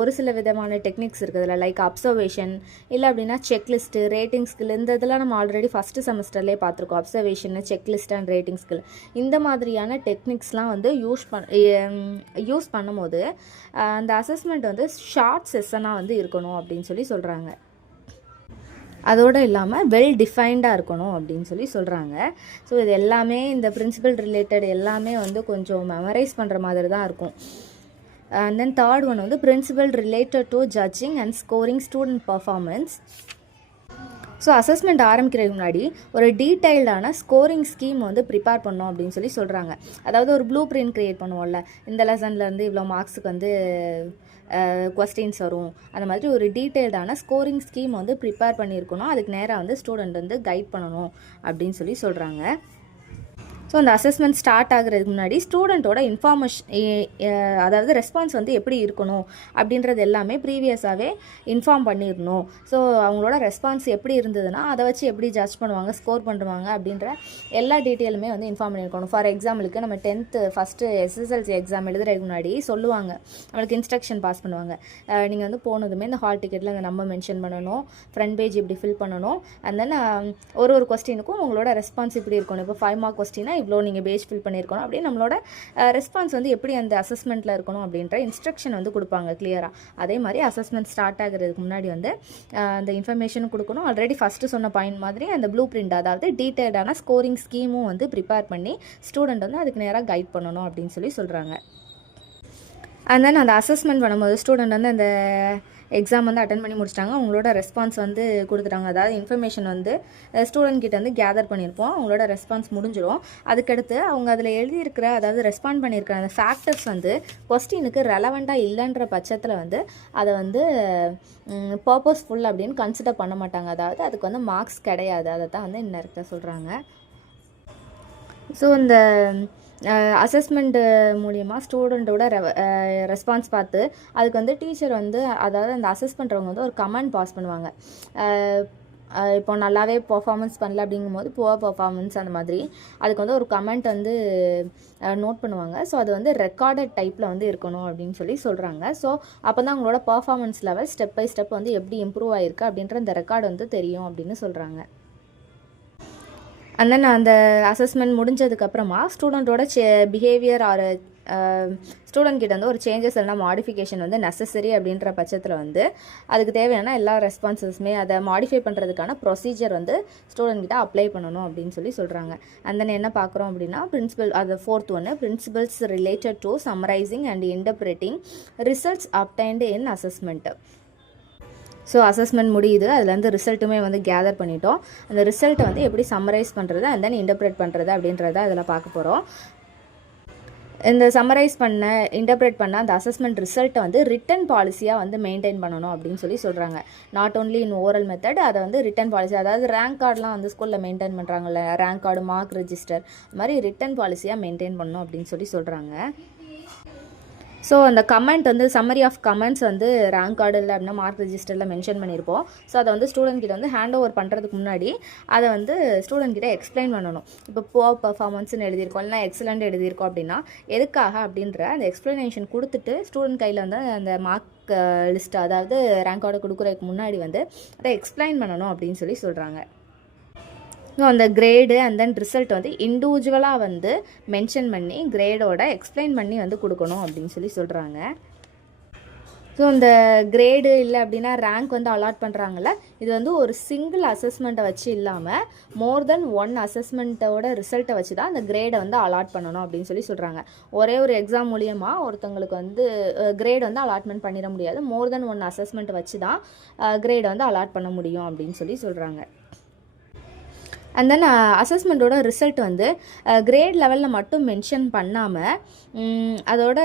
ஒரு சில விதமான டெக்னிக்ஸ் இருக்குதுல்ல, லைக் அப்சர்வேஷன் இல்லை அப்படின்னா செக்லிஸ்ட்டு, ரேட்டிங் ஸ்கில். இந்த இதெல்லாம் நம்ம ஆல்ரெடி ஃபஸ்ட்டு செமஸ்டர்லேயே பார்த்துருக்கோம். Observation, checklist and rating skill இந்த மாதிரியான டெக்னிக்ஸ்லாம் வந்து யூஸ் பண்ணும்போது அந்த அசஸ்மெண்ட் வந்து ஷார்ட் செஷனாக வந்து இருக்கணும் அப்படின்னு சொல்கிறாங்க. அதோடு இல்லாமல் வெல் டிஃபைன்டாக இருக்கணும் அப்படின்னு சொல்கிறாங்க. ஸோ இது எல்லாமே இந்த பிரின்சிபல் ரிலேட்டட் எல்லாமே வந்து கொஞ்சம் மெமரைஸ் பண்ணுற மாதிரி தான் இருக்கும். அண்ட் தென் தேர்ட் ஒன் வந்து principle related to judging and scoring student performance. So assessment ஆரம்பிக்கிறதுக்கு முன்னாடி ஒரு டீட்டெயில்டான ஸ்கோரிங் ஸ்கீம் வந்து ப்ரிப்பேர் பண்ணோம் அப்படின்னு சொல்கிறாங்க. அதாவது ஒரு ப்ளூ பிரிண்ட் க்ரியேட் பண்ணுவோம்ல, இந்த லெசன்லேருந்து இவ்வளோ மார்க்ஸுக்கு வந்து கொஸ்டின்ஸ் வரும், அந்த மாதிரி ஒரு டீட்டெயில்டான ஸ்கோரிங் ஸ்கீம் வந்து ப்ரிப்பேர் பண்ணியிருக்கணும். அதுக்கு நேராக வந்து ஸ்டூடெண்ட் வந்து கைட் பண்ணணும் அப்படின்னு சொல்கிறாங்க. ஸோ அந்த அசஸ்மெண்ட் ஸ்டார்ட் ஆகிறதுக்கு முன்னாடி ஸ்டூடெண்ட்டோட அதாவது ரெஸ்பான்ஸ் வந்து எப்படி இருக்கணும் அப்படின்றது எல்லாமே ப்ரீவியஸாகவே இன்ஃபார்ம் பண்ணிடணும். ஸோ அவங்களோட ரெஸ்பான்ஸ் எப்படி இருந்ததுன்னா அதை வச்சு எப்படி ஜட்ஜ் பண்ணுவாங்க, ஸ்கோர் பண்ணுவாங்க அப்படின்ற எல்லா டீட்டெயிலுமே வந்து இன்ஃபார்ம் பண்ணியிருக்கணும். ஃபார் எக்ஸாம்பிளுக்கு நம்ம 10th ஃபஸ்ட்டு SSLC எக்ஸாம் எழுதுறதுக்கு முன்னாடி சொல்லுவாங்க, நம்மளுக்கு இன்ஸ்ட்ரக்ஷன் பாஸ் பண்ணுவாங்க. நீங்கள் வந்து போனதுமே இந்த ஹால் டிக்கெட்டில் அந்த நம்பர் மென்ஷன் பண்ணணும், ஃப்ரண்ட் பேஜ் இப்படி ஃபில் பண்ணணும், அண்ட் தென் ஒரு கொஸ்டினுக்கும் உங்களோட ரெஸ்பான்ஸ் இப்படி இருக்கணும். இப்போ 5 மார்க் கொஸ்டினா இவ்வளோ நீங்கள் பேஜ் ஃபில் பண்ணியிருக்கணும் அப்படின்னு நம்மளோட ரெஸ்பான்ஸ் வந்து எப்படி அந்த அசஸ்மெண்ட்டில் இருக்கணும் அப்படின்ற இன்ஸ்ட்ரக்ஷன் வந்து கொடுப்பாங்க கிளியராக. அதே மாதிரி அசஸ்மெண்ட் ஸ்டார்ட் ஆகிறதுக்கு முன்னாடி வந்து அந்த இன்ஃபர்மேஷனும் கொடுக்கணும். ஆல்ரெடி ஃபஸ்ட்டு சொன்ன பாயிண்ட் மாதிரி அந்த ப்ளூ பிரிண்ட், அதாவது டீட்டெயில்டான ஸ்கோரிங் ஸ்கீமும் வந்து ப்ரிப்பேர் பண்ணி ஸ்டூடெண்ட் வந்து அதுக்கு நேராக கைட் பண்ணணும் அப்படின்னு சொல்கிறாங்க. அண்ட் தென் அந்த அசஸ்மெண்ட் பண்ணும்போது ஸ்டூடெண்ட் வந்து அந்த எக்ஸாம் வந்து அட்டன் பண்ணி முடிச்சிட்டாங்க, அவங்களோட ரெஸ்பான்ஸ் வந்து கொடுத்துட்டாங்க. அதாவது இன்ஃபர்மேஷன் வந்து ஸ்டூடெண்ட் கிட்ட வந்து கேதர் பண்ணியிருப்போம், அவங்களோட ரெஸ்பான்ஸ் முடிஞ்சிடும். அதுக்கடுத்து அவங்க அதில் எழுதியிருக்கிற, அதாவது ரெஸ்பாண்ட் பண்ணியிருக்கிற அந்த ஃபேக்டர்ஸ் வந்து கொஸ்டினுக்கு ரெலவெண்ட்டாக இல்லைன்ற பட்சத்தில் வந்து அதை வந்து பர்பஸ்ஃபுல் அப்படின்னு கன்சிடர் பண்ண மாட்டாங்க. அதாவது அதுக்கு வந்து மார்க்ஸ் கிடையாது. அதை தான் வந்து இன்டெரக்டாக சொல்கிறாங்க. ஸோ இந்த அசஸ்மெண்ட்டு மூலிமா ஸ்டூடெண்ட்டோட ரெஸ்பான்ஸ் பார்த்து அதுக்கு வந்து டீச்சர் வந்து, அதாவது அந்த அசஸ் பண்ணுறவங்க வந்து ஒரு கமெண்ட் பாஸ் பண்ணுவாங்க. இப்போ நல்லாவே பர்ஃபார்மன்ஸ் பண்ணல அப்படிங்கும்போது புவர் பர்ஃபார்மன்ஸ் அந்த மாதிரி அதுக்கு வந்து ஒரு கமெண்ட் வந்து நோட் பண்ணுவாங்க. ஸோ அது வந்து ரெக்கார்டட் டைப்பில் வந்து இருக்கணும் அப்படின்னு சொல்கிறாங்க. ஸோ அப்போ தான் அவங்களோட performance level step by step வந்து எப்படி இம்ப்ரூவ் ஆகிருக்கு அப்படின்ற இந்த ரெக்கார்டு வந்து தெரியும் அப்படின்னு சொல்கிறாங்க. அண்ட் தென் அந்த அசஸ்மெண்ட் முடிஞ்சதுக்கப்புறமா ஸ்டூடெண்ட்டோட பிஹேவியர் ஆர் ஸ்டூடெண்ட் கிட்ட வந்து ஒரு சேஞ்சஸ் இல்லைனா மாடிஃபிகேஷன் வந்து நெசசரி அப்படின்ற பட்சத்தில் வந்து அதுக்கு தேவையான எல்லா ரெஸ்பான்சஸுமே அதை மாடிஃபை பண்ணுறதுக்கான ப்ரொசீஜர் வந்து ஸ்டூடெண்ட் கிட்ட அப்ளை பண்ணணும் அப்படின்னு சொல்கிறாங்க. அண்ட் தென் என்ன பார்க்குறோம் அப்படின்னா அது 4th ஒன்று principles related to summarising and interpreting results obtained in assessment. So assessment முடியுது, அதுலேருந்து ரிசல்ட்டுமே வந்து கேதர் பண்ணிட்டோம். அந்த ரிசல்ட்டை வந்து எப்படி சம்மரைஸ் பண்ணுறது அண்ட் தென் இன்டர்பிரேட் பண்ணுறது அப்படின்றத அதில் பார்க்க போகிறோம். இந்த இன்டர்பிரேட் பண்ண அந்த அசஸ்மெண்ட் ரிசல்ட்டை வந்து ரிட்டன் பாலிசியாக வந்து மெயின்டைன் பண்ணணும் அப்படின்னு சொல்கிறாங்க. Not only in oral method, அதை வந்து ரிட்டன் பாலிசி, அதாவது ரேங்க் கார்டெலாம் வந்து ஸ்கூலில் மெயின்டைன் பண்ணுறாங்கல்ல, ரேங்க் கார்டு, மார்க் ரெஜிஸ்டர், அது மாதிரி ரிட்டன் பாலிசியாக மெயின்டைன் பண்ணணும் அப்படின்னு சொல்கிறாங்க. ஸோ அந்த கமெண்ட் வந்து சம்மரி ஆஃப் கமெண்ட்ஸ் வந்து ரேங்க் கார்டு இல்லை அப்படின்னா மார்க் ரெஜிஸ்டரில் மென்ஷன் பண்ணியிருப்போம். ஸோ அதை வந்து ஸ்டூடெண்ட் கிட்ட வந்து ஹேண்ட் ஓவர் பண்ணுறதுக்கு முன்னாடி அதை வந்து ஸ்டூடெண்ட் கிட்ட எக்ஸ்பிளைன் பண்ணணும். இப்போ புவர் பர்ஃபார்மன்ஸ்னு எழுதியிருக்கோம், இல்லைனா எக்ஸலண்ட் எழுதியிருக்கோம் அப்படின்னா எதுக்காக அப்படின்ற அந்த எக்ஸ்ப்ளனேஷன் கொடுத்துட்டு ஸ்டூடெண்ட் கையில் வந்து அந்த மார்க் லிஸ்ட்டு, அதாவது ரேங்க் கார்டு கொடுக்குறதுக்கு முன்னாடி வந்து அதை எக்ஸ்பிளைன் பண்ணணும் அப்படின்னு சொல்கிறாங்க. ஸோ அந்த கிரேடு அண்ட் தென் ரிசல்ட் வந்து இண்டிவிஜுவலாக வந்து மென்ஷன் பண்ணி கிரேடோட எக்ஸ்பிளைன் பண்ணி வந்து கொடுக்கணும் அப்படின்னு சொல்கிறாங்க. ஸோ இந்த கிரேடு இல்லை அப்படின்னா ரேங்க் வந்து அலாட் பண்ணுறாங்கல்ல, இது வந்து ஒரு சிங்கிள் அசஸ்மெண்ட்டை வச்சு இல்லாமல் மோர் தென் ஒன் அசஸ்மெண்ட்டோட ரிசல்ட்டை வச்சு தான் அந்த கிரேடை வந்து அலாட் பண்ணணும் அப்படின்னு சொல்லி சொல்கிறாங்க. ஒரே ஒரு எக்ஸாம் மூலியமாக ஒருத்தங்களுக்கு வந்து கிரேட் வந்து அலாட்மெண்ட் பண்ணிட முடியாது. மோர் தென் ஒன் அசஸ்மெண்ட் வச்சு தான் கிரேடை வந்து அலாட் பண்ண முடியும் அப்படின்னு சொல்லி சொல்கிறாங்க. அண்ட் தென் அசஸ்மெண்ட்டோட ரிசல்ட் வந்து கிரேட் லெவலில் மட்டும் மென்ஷன் பண்ணாமல் அதோட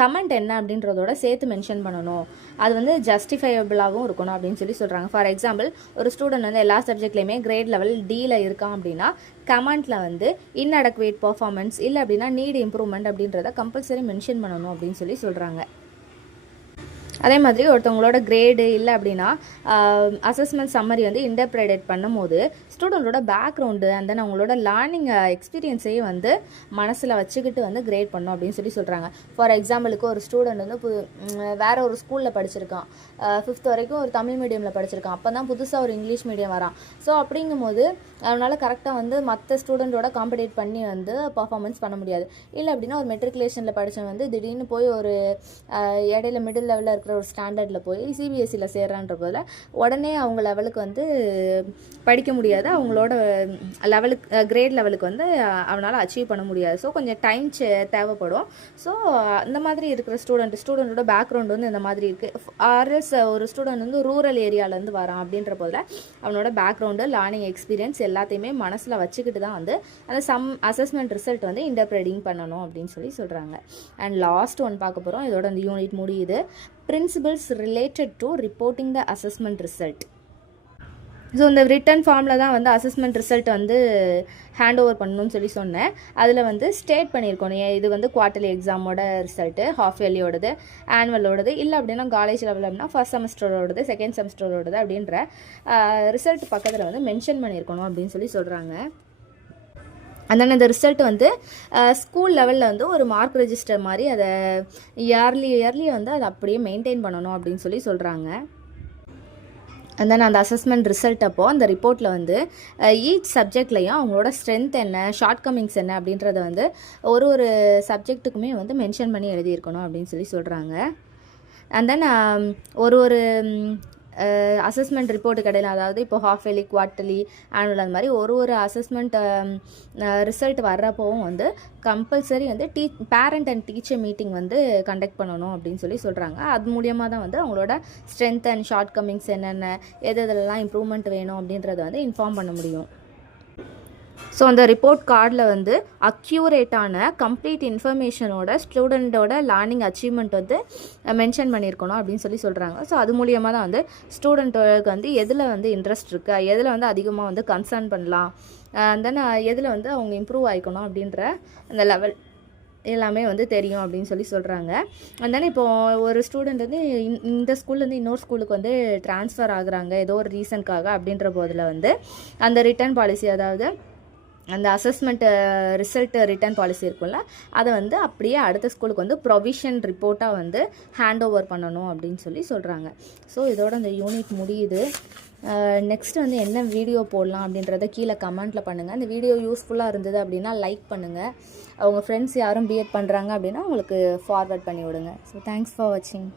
கமெண்ட் என்ன அப்படின்றதோட சேர்த்து மென்ஷன் பண்ணணும். அது வந்து ஜஸ்டிஃபையபிளாகவும் இருக்கணும் அப்படின்னு சொல்லி சொல்கிறாங்க. ஃபார் எக்ஸாம்பிள், ஒரு ஸ்டூடெண்ட் வந்து எல்லா சப்ஜெக்ட்லேயுமே கிரேட் லெவல் டியில் இருக்கான் அப்படின்னா கமெண்ட்டில் வந்து இன்அடக்வேட் பர்ஃபார்மன்ஸ் இல்லை அப்படின்னா நீட் இம்ப்ரூவ்மெண்ட் அப்படின்றத கம்பல்சரி மென்ஷன் பண்ணணும் அப்படின்னு சொல்லி சொல்கிறாங்க. அதே மாதிரி ஒருத்தவங்களோட கிரேடு இல்லை அப்படின்னா அசஸ்மெண்ட் சம்மரி வந்து இன்டர்பிரேட் பண்ணும் போது ஸ்டூடெண்ட்டோட பேக்ரவுண்டு அண்ட் தென் அவங்களோட லேர்னிங் எக்ஸ்பீரியன்ஸையும் வந்து மனசில் வச்சுக்கிட்டு வந்து கிரேட் பண்ணணும் அப்படின்னு சொல்லி சொல்கிறாங்க. ஃபார் எக்ஸாம்பிளுக்கு ஒரு ஸ்டூடெண்ட் வந்து வேறு ஒரு ஸ்கூலில் படிச்சிருக்கான், 5th வரைக்கும் ஒரு தமிழ் மீடியமில் படிச்சிருக்கான், அப்போ தான் புதுசாக ஒரு இங்கிலீஷ் மீடியம் வரான். ஸோ அப்படிங்கும்போது அவனால் கரெக்டாக வந்து மற்ற ஸ்டூடெண்ட்டோட காம்படேட் பண்ணி வந்து பர்ஃபார்மன்ஸ் பண்ண முடியாது. இல்லை அப்படின்னா ஒரு மெட்ரிகுலேஷனில் படித்தவன் வந்து திடீர்னு போய் ஒரு இடையில மிடில் லெவலில் இருக்கிற ஒரு ஸ்டாண்டர்டில் போய் சிபிஎஸ்சியில் சேர்றான்ற போதில் உடனே அவங்க லெவலுக்கு வந்து படிக்க முடியாது, அவங்களோட லெவலுக்கு கிரேட் லெவலுக்கு வந்து அவனால் அச்சீவ் பண்ண முடியாது. ஸோ கொஞ்சம் டைம் தேவைப்படும். ஸோ இந்த மாதிரி இருக்கிற ஸ்டூடெண்ட்டோட பேக்ரவுண்ட் வந்து இந்த மாதிரி இருக்குது. ஆர்எஸ் ஒரு ஸ்டூடெண்ட் வந்து ரூரல் ஏரியாவிலேருந்து வரான் அப்படின்ற போதில் அவனோட பேக்ரவுண்டு லேர்னிங் எக்ஸ்பீரியன்ஸ் எல்லாத்தையுமே மனசில் வச்சுக்கிட்டு தான் வந்து அந்த அசஸ்மெண்ட் ரிசல்ட் வந்து இன்டர்பிரேட்டிங் பண்ணணும் அப்படின்னு சொல்லி சொல்கிறாங்க. அண்ட் லாஸ்ட் ஒன் பார்க்க போகிறோம். இதோட அந்த யூனிட் முடியுது. Principles related to reporting the assessment result. So இந்த ரிட்டன் ஃபார்மில் தான் வந்து அசஸ்மெண்ட் ரிசல்ட் வந்து ஹேண்ட் ஓவர் பண்ணணும்னு சொல்லி சொன்னேன். அதில் வந்து ஸ்டேட் பண்ணியிருக்கோம், இது வந்து குவார்ட்டர்லி எக்ஸாமோட ரிசல்ட்டு, ஹாஃப் இயர்லியோடது, ஆனுவலோடது, இல்லை அப்படின்னா காலேஜ் லெவலில் அப்படின்னா ஃபர்ஸ்ட் செமஸ்டரோடது, செகண்ட் செமஸ்டரோடது அப்படின்ற ரிசல்ட் பக்கத்தில் வந்து மென்ஷன் பண்ணியிருக்கணும் அப்படின்னு சொல்லி சொல்கிறாங்க. அதனால் இந்த ரிசல்ட் வந்து ஸ்கூல் லெவலில் வந்து ஒரு மார்க் ரெஜிஸ்டர் மாதிரி அதை இயர்லி வந்து அதை அப்படியே மெயின்டைன் பண்ணணும் அப்படின்னு சொல்லி சொல்கிறாங்க. அண்ட் தென் அந்த அசஸ்மெண்ட் ரிசல்ட் அப்போது அந்த ரிப்போர்ட்டில் வந்து ஈச் சப்ஜெக்ட்லையும் அவங்களோட ஸ்ட்ரென்த் என்ன, ஷார்ட் கமிங்ஸ் என்ன அப்படின்றத வந்து ஒரு சப்ஜெக்ட்டுக்குமே வந்து மென்ஷன் பண்ணி எழுதியிருக்கணும் அப்படின்னு சொல்லி சொல்கிறாங்க. அண்ட் தென் ஒரு அசஸ்மெண்ட் ரிப்போர்ட்டு கிடையாது, அதாவது இப்போ ஹாஃப் இயர்லி, குவார்ட்டர்லி, ஆனுவல் அந்த மாதிரி ஒரு அசஸ்மெண்ட் ரிசல்ட் வர்றப்போவும் வந்து கம்பல்சரி வந்து பேரண்ட் அண்ட் டீச்சர் மீட்டிங் வந்து கண்டக்ட் பண்ணணும் அப்படின்னு சொல்லி சொல்கிறாங்க. அது மூலியமாக தான் வந்து அவங்களோட ஸ்ட்ரென்த் அண்ட் ஷார்ட் கமிங்ஸ் என்னென்ன, எதெல்லாம் இம்ப்ரூவ்மெண்ட் வேணும் அப்படின்றத வந்து இன்ஃபார்ம் பண்ண முடியும். ஸோ அந்த ரிப்போர்ட் கார்டில் வந்து அக்யூரேட்டான கம்ப்ளீட் இன்ஃபர்மேஷனோட ஸ்டூடெண்ட்டோட லேர்னிங் அச்சீவ்மெண்ட் வந்து மென்ஷன் பண்ணியிருக்கணும் அப்படின்னு சொல்லி சொல்கிறாங்க. ஸோ அது மூலியமாக தான் வந்து ஸ்டூடெண்ட்டுக்கு வந்து எதில் வந்து இன்ட்ரெஸ்ட் இருக்குது, எதில் வந்து அதிகமாக வந்து கன்சர்ன் பண்ணலாம், தென் எதில் வந்து அவங்க இம்ப்ரூவ் ஆகிக்கணும் அப்படின்ற அந்த லெவல் எல்லாமே வந்து தெரியும் அப்படின்னு சொல்லி சொல்கிறாங்க. அதனால் இப்போது ஒரு ஸ்டூடெண்ட் வந்து இந்த ஸ்கூல்லேருந்து இன்னொரு ஸ்கூலுக்கு வந்து ட்ரான்ஸ்ஃபர் ஆகுறாங்க ஏதோ ஒரு ரீசனுக்காக அப்படின்ற போதில் வந்து அந்த ரிட்டர்ன் பாலிசி, அதாவது அந்த அசஸ்மெண்ட் ரிசல்ட் ரிட்டர்ன் பாலிசி இருக்கும்ல, அதை வந்து அப்படியே அடுத்த ஸ்கூலுக்கு வந்து ப்ரொவிஷன் ரிப்போர்ட்டாக வந்து ஹேண்ட் ஓவர் பண்ணணும் அப்படின்னு சொல்லி சொல்கிறாங்க. ஸோ இதோட அந்த யூனிட் முடியுது. நெக்ஸ்ட் வந்து என்ன வீடியோ போடலாம் அப்படின்றத கீழே கமெண்ட்டில் பண்ணுங்கள். இந்த வீடியோ யூஸ்ஃபுல்லாக இருந்தது அப்படின்னா லைக் பண்ணுங்கள். அவங்க ஃப்ரெண்ட்ஸ் யாரும் பிஎட் பண்ணுறாங்க அப்படின்னா அவங்களுக்கு ஃபார்வர்ட் பண்ணி விடுங்க. ஸோ தேங்க்ஸ் ஃபார் வாட்சிங்.